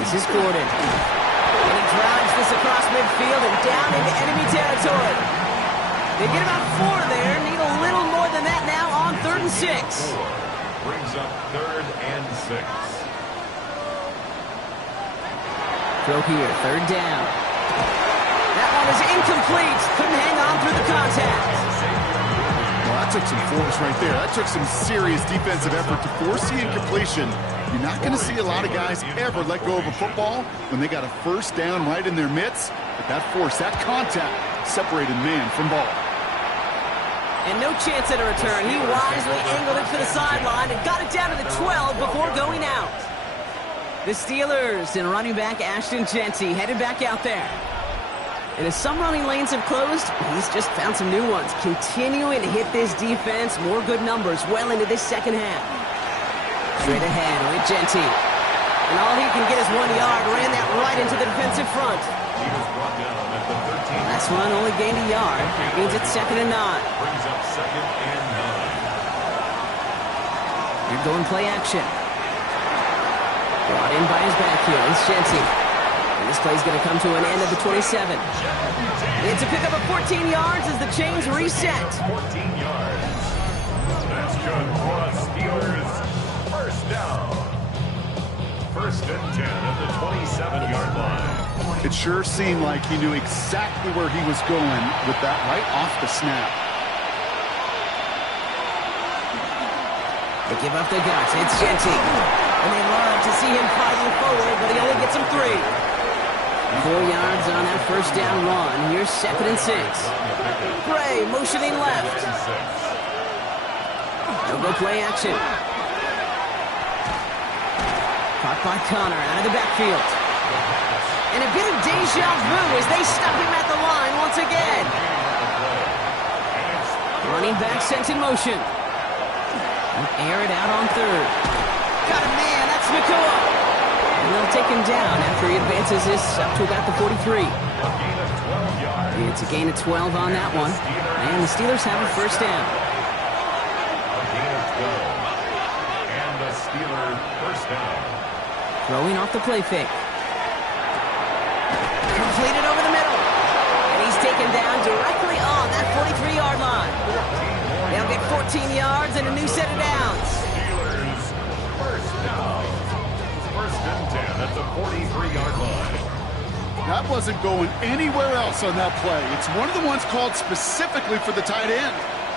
This is Gordon. And he drives this across midfield and down into enemy territory. They get about 4 there. Need a little more than that now on 3rd and 6. Brings up 3rd and 6. Throw here. 3rd down. That one is incomplete. Couldn't hang on through the contact. Well, that took some force right there. That took some serious defensive effort to force the incompletion. You're not going to see a lot of guys ever let go of a football when they got a first down right in their midst. But that force, that contact, separated man from ball. And no chance at a return. He wisely angled it to the sideline and got it down to the 12 before going out. The Steelers and running back Ashton Jeanty headed back out there. And as some running lanes have closed, he's just found some new ones. Continuing to hit this defense, more good numbers well into this second half. Straight ahead with Jeanty. And all he can get is 1 yard. Ran that right into the defensive front. He was brought down at the 13. Last one only gained a yard. That means it's 2nd and 9. Brings up 2nd and 9. You're going play action. Brought in by his back here. It's Jeanty. And this play's going to come to an end at the 27. It's a pickup of 14 yards as the chains reset. 14 yards. That's good for the Steelers. First down. 1st and 10 at the 27-yard line. It sure seemed like he knew exactly where he was going with that right off the snap. They give up the guts. It's Jeanty. And they love to see him fighting forward, but he only gets him 3. 4 yards on that first down run. Here's 2nd and 6. Gray motioning left. They'll go play action. Caught by Connor out of the backfield. And a bit of deja vu as they stop him at the line once again. Running back sent in motion. And air it out on 3rd. Got a man. That's McCoy. And they'll take him down after he advances this up to about the 43. It's a gain of 12 on that one. And the Steelers have a first down. A gain of 12. And the Steelers first down. Throwing off the play fake. Completed over the middle. And he's taken down directly on that 43-yard line. They'll get 14 yards and a new set of downs. Steelers first down. 1st and 10 at the 43-yard line. That wasn't going anywhere else on that play. It's one of the ones called specifically for the tight end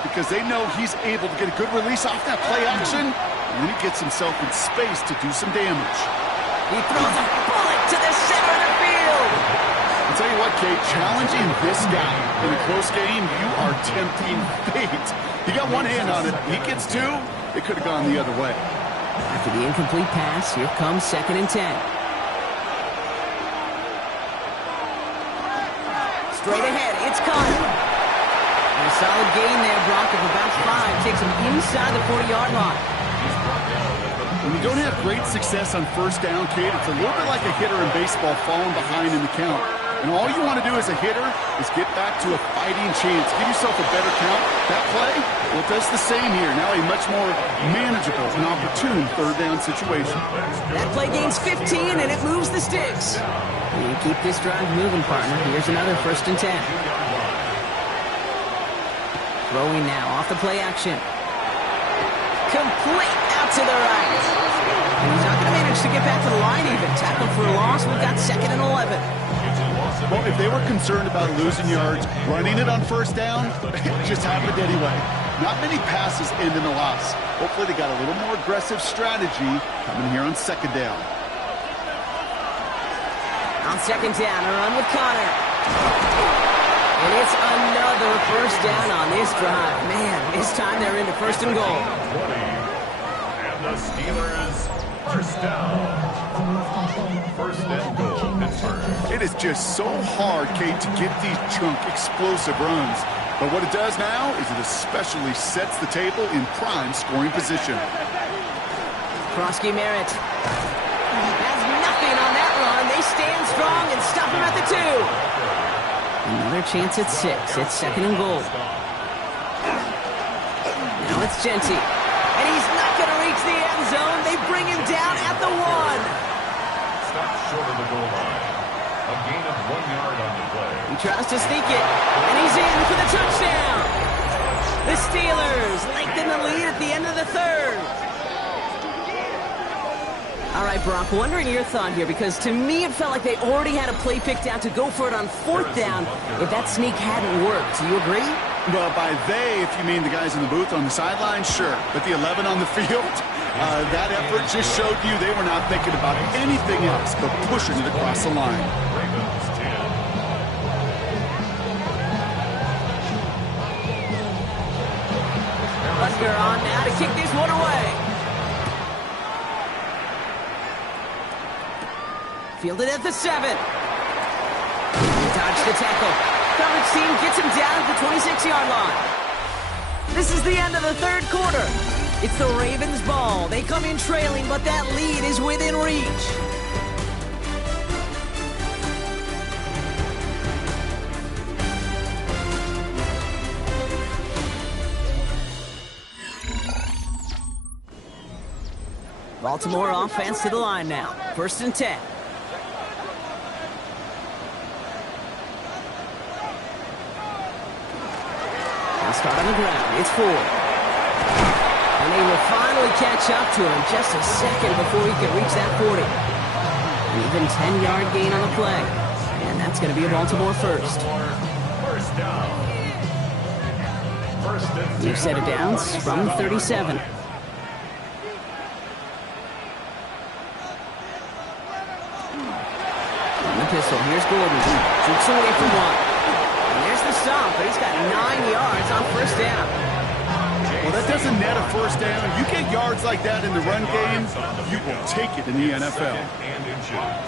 because they know he's able to get a good release off that play action, and then he gets himself in space to do some damage. He throws a bullet to the center of the field. I'll tell you what, Kate, challenging this guy in a close game, you are tempting fate. You got one hand on it. He gets two. It could have gone the other way. After the incomplete pass, here comes 2nd and 10. Straight ahead, it's Connor. And a solid gain there, Brock, of about 5. Takes him inside the 40-yard line. When you don't have great success on first down, Kate, it's a little bit like a hitter in baseball falling behind in the count. And all you want to do as a hitter is get back to a fighting chance. Give yourself a better count. That play, well, it does the same here. Now a much more manageable and opportune third down situation. That play gains 15, and it moves the sticks. You keep this drive moving, partner. Here's another 1st and 10. Throwing now off the play action. Complete out to the right. And he's not going to manage to get back to the line even. Tackle for a loss. We've got 2nd and 11. Well, if they were concerned about losing yards, running it on first down, it just happened anyway. Not many passes end in a loss. Hopefully they got a little more aggressive strategy coming here on 2nd down. On 2nd down, a run with Connor. And it's another 1st down on this drive. Man, this time they're into 1st and goal. 20. And the Steelers, 1st down. 1st and goal, Pittsburgh. It is just so hard, Kate, to get these chunk, explosive runs. But what it does now is it especially sets the table in prime scoring position. Krosky Merritt has nothing on that run. They stand strong and stop him at the 2. Another chance at 6. It's 2nd and goal. Now it's Genty. And he's not going to reach the end zone. They bring him down at the 1. Stopped short of the goal line. A gain of 1 yard on the play. He tries to sneak it, and he's in for the touchdown. The Steelers lengthen the lead at the end of the 3rd. All right, Brock, wondering your thought here, because to me it felt like they already had a play picked out to go for it on 4th down if that sneak hadn't worked. Do you agree? Well, by they, if you mean the guys in the booth on the sideline, sure. But the 11 on the field, that effort just showed you they were not thinking about anything else but pushing it across the line. Ravens 10. Butker on now to kick this one away. Fielded at the 7. Dodged the tackle. Coverage team gets him down at the 26-yard line. This is the end of the 3rd quarter. It's the Ravens' ball. They come in trailing, but that lead is within reach. Baltimore offense to the line now. 1st and 10. Start on the ground. It's 4. And they will finally catch up to him just a second before he can reach that 40. An even 10-yard gain on the play. And that's going to be a Baltimore 1st. 1st down. 1st and 10. New set of downs from the 37. On the pistol, here's Gordon. Shoots away from 1. There's the stop, but he's got 9 yards on 1st down. Well, that doesn't net a 1st down. You get yards like that in the run game, you will take it in the NFL. And inches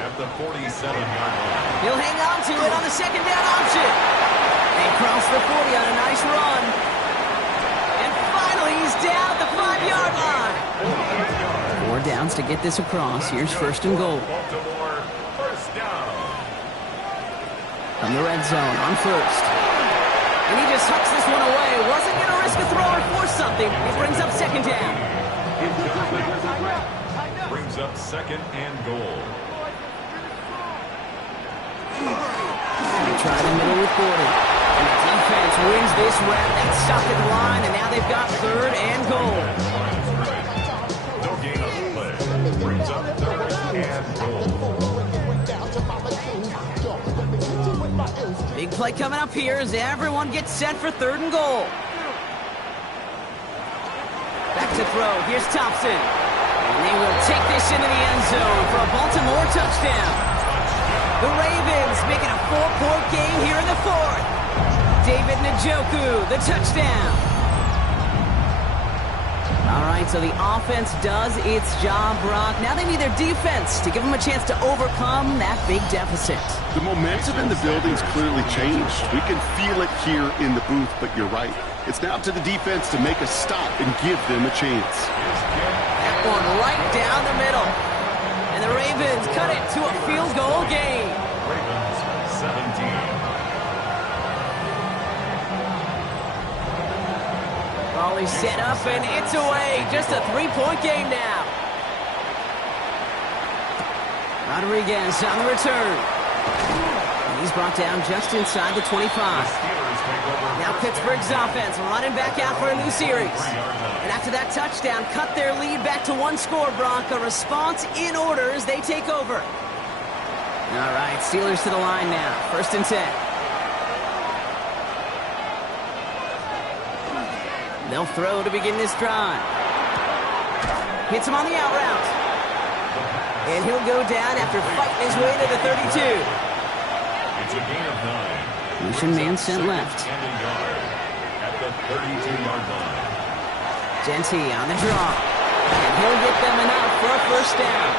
at the 47-yard line. He'll hang on to it on the 2nd down option. They cross the 40 on a nice run. And finally, he's down at the 5-yard line. 4 downs to get this across. Here's 1st and goal. Baltimore, 1st down. From the red zone on 1st. And he just hucks this one away. Wasn't going to risk a throw or force something. It brings up 2nd down. Brings up 2nd and goal. They try the middle with Gordon. And the defense wins this round. That's stopped at the line, and now they've got 3rd and goal. No gain on the play. Brings up 3rd and goal. Big play coming up here as everyone gets set for 3rd and goal. Back to throw. Here's Thompson. And they will take this into the end zone for a Baltimore touchdown. The Ravens making a 4-point game here in the fourth. David Njoku, the touchdown. All right, so the offense does its job, Brock. Now they need their defense to give them a chance to overcome that big deficit. The momentum in the building's clearly changed. We can feel it here in the booth, but you're right. It's now up to the defense to make a stop and give them a chance. That one right down the middle. And the Ravens cut it to a field goal game. Ravens 17. Raleigh set up and it's away. Just a 3-point game now. Rodriguez on the return. And he's brought down just inside the 25. Now Pittsburgh's offense running back out for a new series. And after that touchdown, cut their lead back to 1 score, Brock. A response in order as they take over. All right, Steelers to the line now. 1st and 10. They'll throw to begin this drive. Hits him on the out route. And he'll go down after fighting his way to the 32. It's a gain of 9. Motion man sent left. At the 32-yard line. Genty on the draw. And he'll get them enough for a 1st down.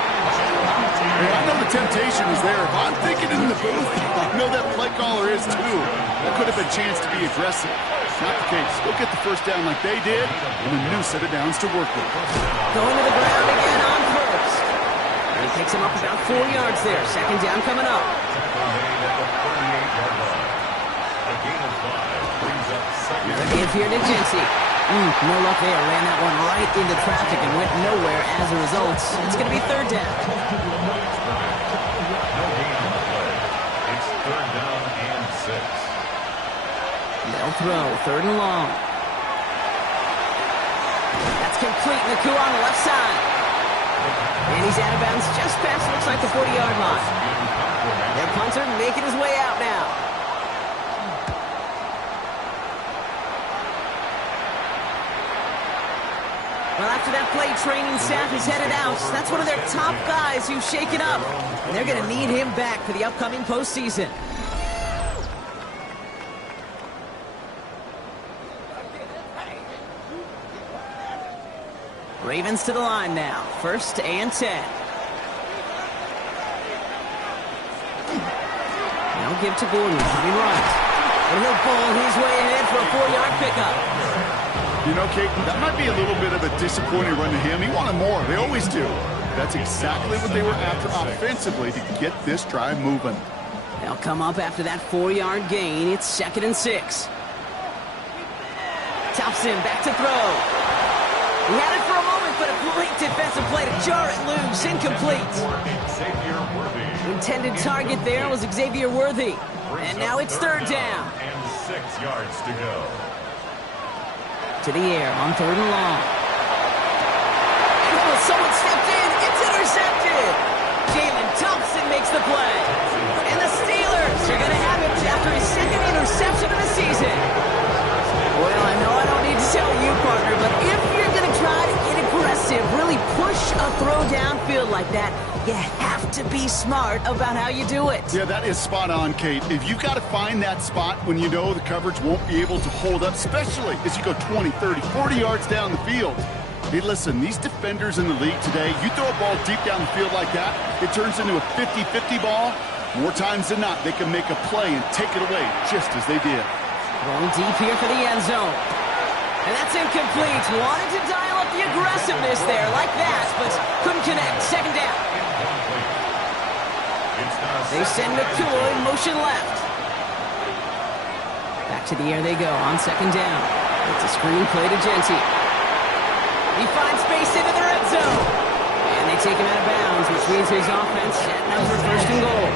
I know the temptation is there. If I'm thinking in the booth, I know that play caller is too. That could have been a chance to be aggressive. Not the case. Go get the 1st down like they did, and a new set of downs to work with. Going to the ground again on 1st. And he picks him up about 4 yards there. 2nd down coming up. Another give here to Genty. No luck there. Ran that one right into traffic and went nowhere as a result. It's going to be 3rd down. It's 3rd down and 6. They'll throw. 3rd and long. That's complete. Naku on the left side. And he's out of bounds just past, looks like, the 40-yard line. Their punter making his way out now. Well, after that play, training staff is headed out. That's one of their top guys who's shaken up. And they're going to need him back for the upcoming postseason. Ravens to the line now. 1st and 10. Now give to Gordon. Coming right. And he'll pull his way ahead for a 4-yard pickup. You know, Kate, that might be a little bit of a disappointing run to him. He wanted more. They always do. That's exactly what they were after offensively to get this drive moving. They'll come up after that 4-yard gain. It's 2nd and 6. Thompson back to throw. He had it for a moment, but a great defensive play to jar it loose. Incomplete. Intended target there was Xavier Worthy. And now it's 3rd down. And 6 yards to go. To the air on 3rd and long. Oh, someone stepped in. It's intercepted. Jalen Thompson makes the play. And the Steelers are going to have it after his 2nd interception of the season. Well, I know I don't need to tell you, partner, but if you're going to try to get aggressive, really push a throw downfield like that, you have to be smart about how you do it. Yeah, that is spot on, Kate. If you've got to find that spot when you know the coverage won't be able to hold up, especially as you go 20, 30, 40 yards down the field. Hey, listen, these defenders in the league today, you throw a ball deep down the field like that, it turns into a 50-50 ball. More times than not, they can make a play and take it away just as they did. Going deep here for the end zone. And that's incomplete. Wanted to dial up the aggressiveness there like that, but couldn't connect. 2nd down. They send McCoy in motion left. Back to the air they go on 2nd down. It's a screen play to Genty. He finds space into the red zone. And they take him out of bounds, which means his offense setting up for 1st and goal.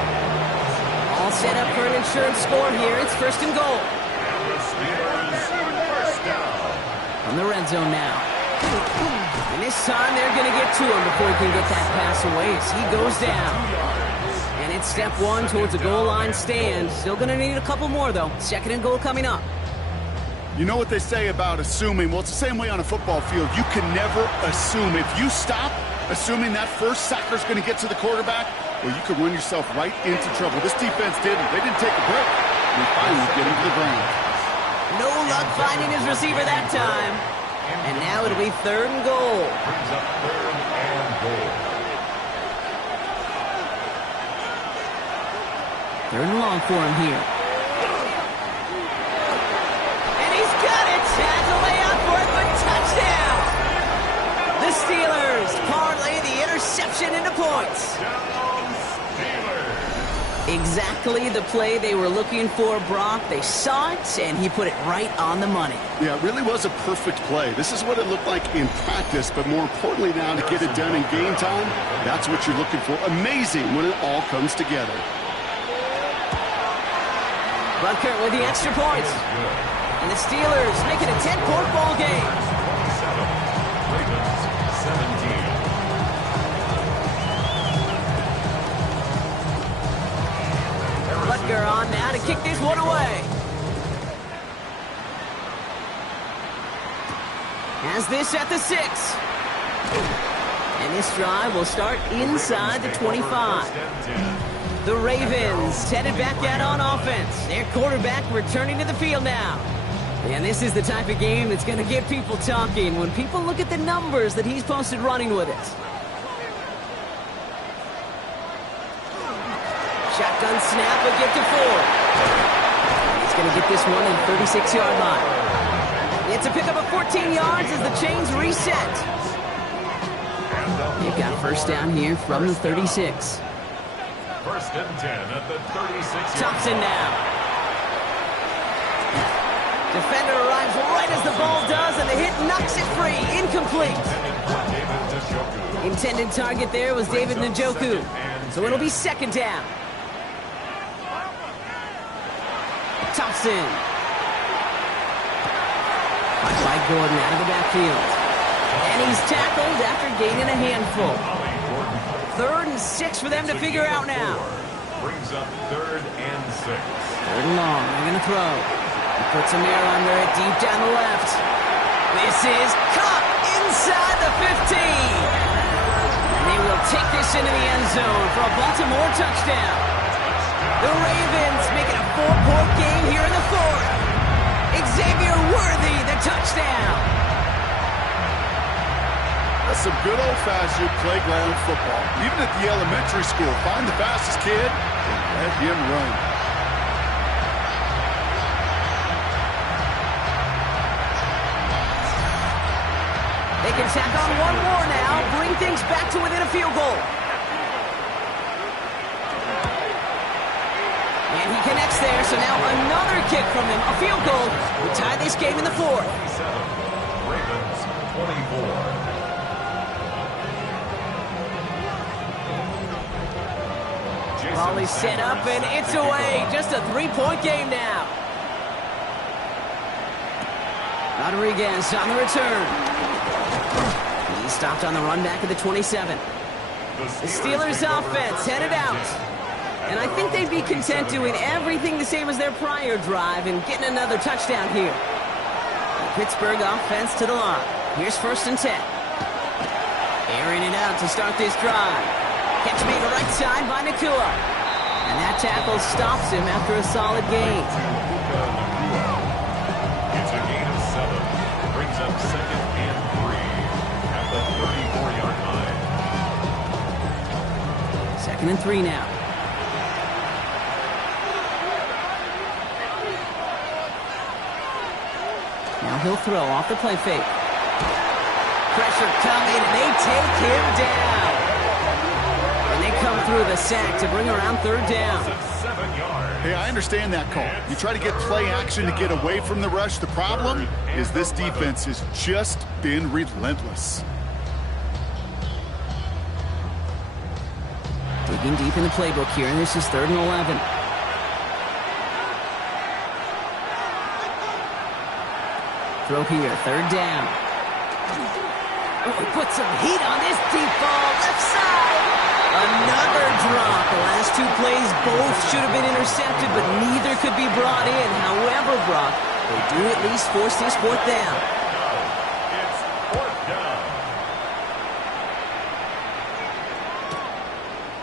All set up for an insurance score here. It's 1st and goal. From the red zone now. And this time they're going to get to him before he can get that pass away as he goes down. And it's step 1 towards a goal line stand. Still going to need a couple more, though. 2nd and goal coming up. You know what they say about assuming? Well, it's the same way on a football field. You can never assume. If you stop, assuming that first sacker's going to get to the quarterback, well, you could run yourself right into trouble. This defense didn't. They didn't take a break. They finally get him to the ground. No luck finding his receiver that time. And now it'll be 3rd and goal. Brings up 3rd and goal. 3rd and long for him here. And he's got it. Has a way out for it, but touchdown. The Steelers parlay the interception into points. Exactly the play they were looking for, Brock. They saw it, and he put it right on the money. Yeah, it really was a perfect play. This is what it looked like in practice, but more importantly now to get it done in game time, that's what you're looking for. Amazing when it all comes together. Butker with the extra points. And the Steelers make it a 10-point ball game. 17. Butker on now to kick this one away. Has this at the 6. And this drive will start inside the 25. The Ravens headed back out on offense. Their quarterback returning to the field now. And this is the type of game that's going to get people talking when people look at the numbers that he's posted running with it. Shotgun snap, but get to 4. He's going to get this one in the 36-yard line. It's a pickup of 14 yards as the chains reset. They've got 1st down here from the 36. 1st and 10 at the 36. Thompson now. Defender arrives right as the ball does, and the hit knocks it free. Incomplete. Intended target there was David Njoku. So it'll be 2nd down. Thompson. By Gordon out of the backfield. And he's tackled after gaining a handful. 3rd and 6 for them to figure out now. Brings up 3rd and 6. 3rd and long. They're going to throw. He puts a mirror under it deep down the left. This is caught inside the 15. And they will take this into the end zone for a Baltimore touchdown. The Ravens make it a 4-point game here in the 4th. Xavier Worthy, the touchdown. That's some good old-fashioned playground football. Even at the elementary school, find the fastest kid and let him run. They can tack on one more now, bring things back to within a field goal. And he connects there, so now another kick from him, a field goal. We tie this game in the 4th. Ravens 24. Ball is set up, and it's away. Just a 3-point game now. Rodriguez on the return. He stopped on the run back at the 27. The Steelers offense headed out. And I think they'd be content doing everything the same as their prior drive and getting another touchdown here. The Pittsburgh offense to the line. Here's 1st and 10. Airing it out to start this drive. Catch made the right side by Nakua. And that tackle stops him after a solid gain. It's a gain of 7. Brings up 2nd and 3 at the 34-yard line. 2nd and 3 now. Now he'll throw off the play fake. Pressure coming, and they take him down. And they come through the sack to bring around 3rd down. 7 yards. Hey, I understand that call. You try to get play action to get away from the rush. The problem is this defense has just been relentless. Digging deep in the playbook here, and this is 3rd and 11. Throw here, 3rd down. Oh, he put some heat on this deep ball, left side. Another drop. The last 2 plays both should have been intercepted, but neither could be brought in. However, Brock, they do at least force this 4th down. It's 4th down.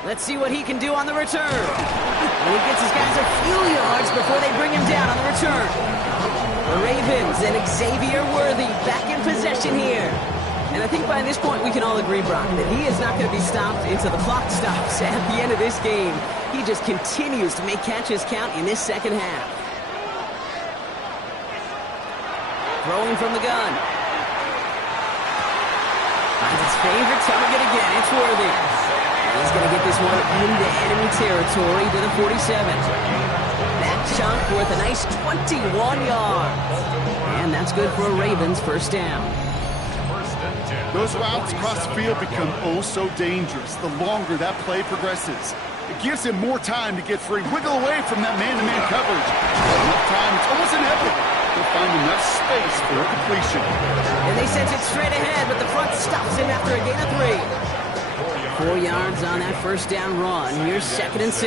Let's see what he can do on the return. And he gets his guys a few yards before they bring him down on the return. The Ravens and Xavier Worthy back in possession here. And I think by this point we can all agree, Brock, that he is not going to be stopped until the clock stops at the end of this game. He just continues to make catches count in this second half. Throwing from the gun. Finds his favorite target again. It's Worthy. He's going to get this one into enemy territory to the 47. That chunk worth a nice 21 yards. And that's good for a Ravens first down. Those routes across the field become oh so dangerous the longer that play progresses. It gives him more time to get free, wiggle away from that man-to-man coverage. Enough time, it's almost inevitable. He'll find enough space for a completion. And they sent it straight ahead, but the front stops him after a gain of 3. 4 yards on that first down run. Here's 2nd and 6.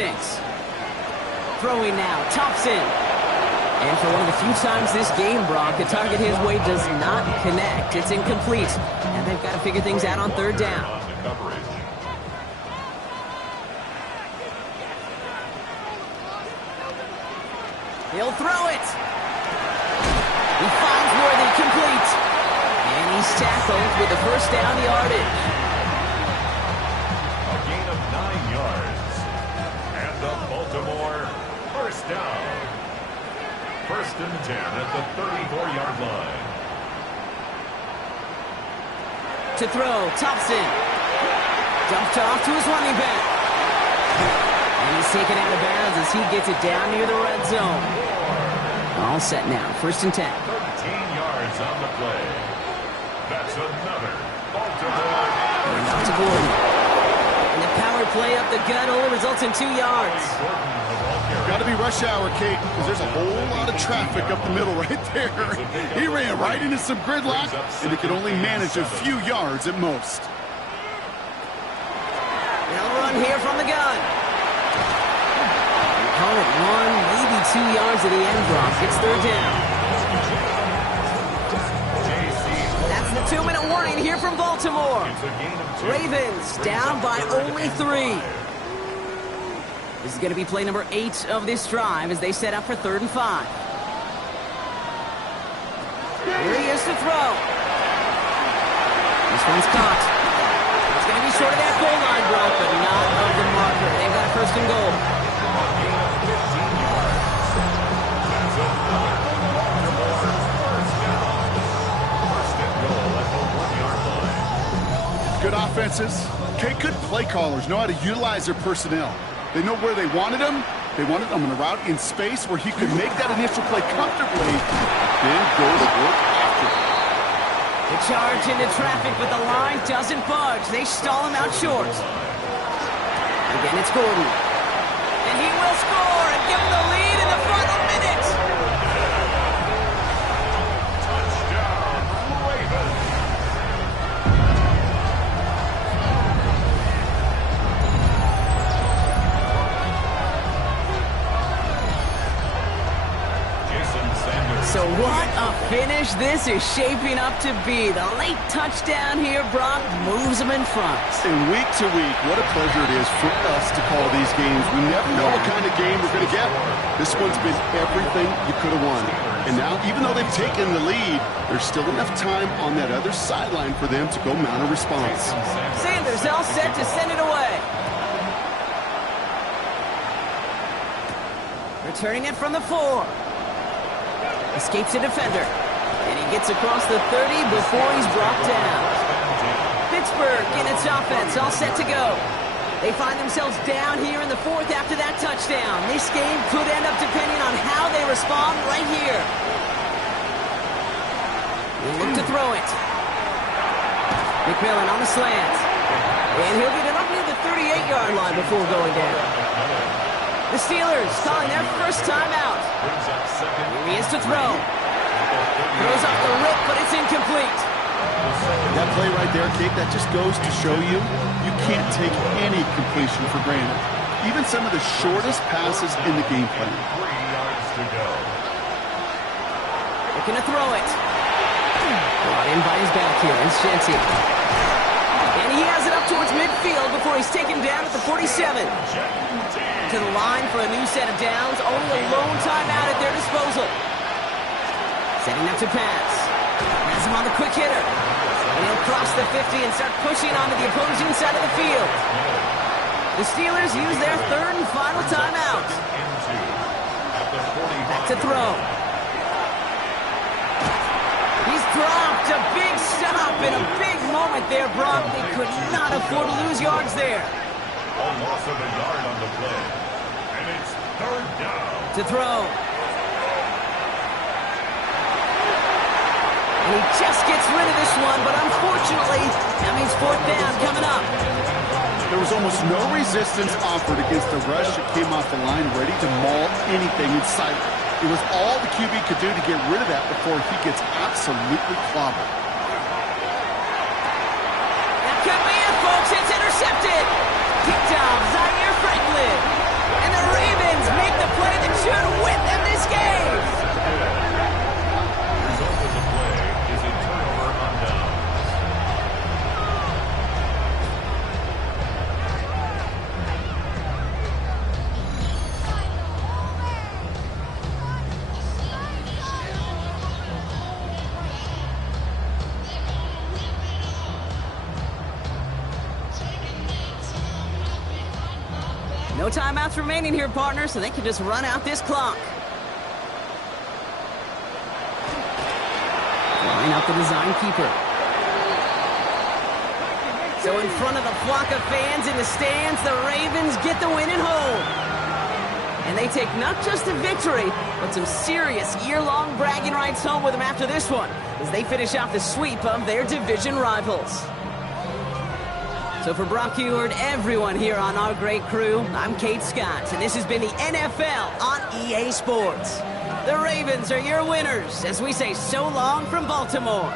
Throwing now, Thompson. And for one of the few times this game, Brock, the target his way does not connect. It's incomplete. And they've got to figure things out on 3rd down. He'll throw it. He finds Worthy, complete. And he's tackled with the first down yardage. A gain of 9 yards. And the Baltimore first down. 1st and 10 at the 34-yard line. To throw, Thompson. Dumped off to his running back. And he's taken out of bounds as he gets it down near the red zone. All set now, 1st and 10. 13 yards on the play. That's another Baltimore. And out to Gordon. And the power play up the gut only results in 2 yards. Got to be rush hour, Kate, because there's a whole lot of traffic up the middle right there. He ran right into some gridlock, and he could only manage a few yards at most. They'll run here from the gun. Call it 1, maybe 2 yards to the end block. It's 3rd down. That's the 2-minute warning here from Baltimore. Ravens down by only 3. This is going to be play number 8 of this drive as they set up for 3rd and 5. Here he is to throw. This one's caught. It's going to be short of that goal line, Brock, but not of the marker. They've got a 1st and goal. Good offenses. Kate, good play callers know how to utilize their personnel. They know where they wanted him. They wanted him on a route in space where he could make that initial play comfortably, then go to work after. The charge into traffic, but the line doesn't budge. They stall him out short. Again, it's Gordon. And he will score and give him the lead in the final minute. Touchdown, Ravens. So what a finish this is shaping up to be. The late touchdown here, Brock, moves them in front. And week to week, what a pleasure it is for us to call these games. We never know what kind of game we're going to get. This one's been everything you could have won. And now, even though they've taken the lead, there's still enough time on that other sideline for them to go mount a response. Sanders all set to send it away. Returning it from the 4. Escapes a defender. And he gets across the 30 before he's brought down. Pittsburgh in its offense, all set to go. They find themselves down here in the 4th after that touchdown. This game could end up depending on how they respond right here. They look to throw it. McMillan on the slant. And he'll get it up near the 38-yard line before going down. The Steelers calling their first timeout. Here he is to throw. Throws off the rip, but it's incomplete. That play right there, Kate, that just goes to show you can't take any completion for granted. Even some of the shortest passes in the game plan. 3 yards to go. Looking to throw it. Brought in by his back here. It's Jensen. And And he has it up towards midfield before he's taken down at the 47. To the line for a new set of downs. Only a lone timeout at their disposal. Setting up to pass. Has him on the quick hitter. And he'll cross the 50 and start pushing onto the opposing side of the field. The Steelers use their third and final timeout. Back to throw. He's dropped a big stop in a big moment there, Brock. They could not afford to lose yards there. A loss of a yard on the play. And it's third down. To throw. And he just gets rid of this one, but unfortunately, that means fourth down coming up. There was almost no resistance offered against the rush that came off the line, ready to maul anything in sight. It was all the QB could do to get rid of that before he gets absolutely clobbered. That could be it, folks. It's intercepted. Picked off Zaire Franklin. And the Ravens make the play that should win them this game. The result of the play is a turnover on downs. No timeouts remaining here, partner, so they can just run out this clock. Line up the design keeper. So in front of the flock of fans in the stands, the Ravens get the win at home. And they take not just a victory, but some serious year-long bragging rights home with them after this one, as they finish off the sweep of their division rivals. So for Brock Huard, everyone here on our great crew, I'm Kate Scott, and this has been the NFL on EA Sports. The Ravens are your winners as we say so long from Baltimore.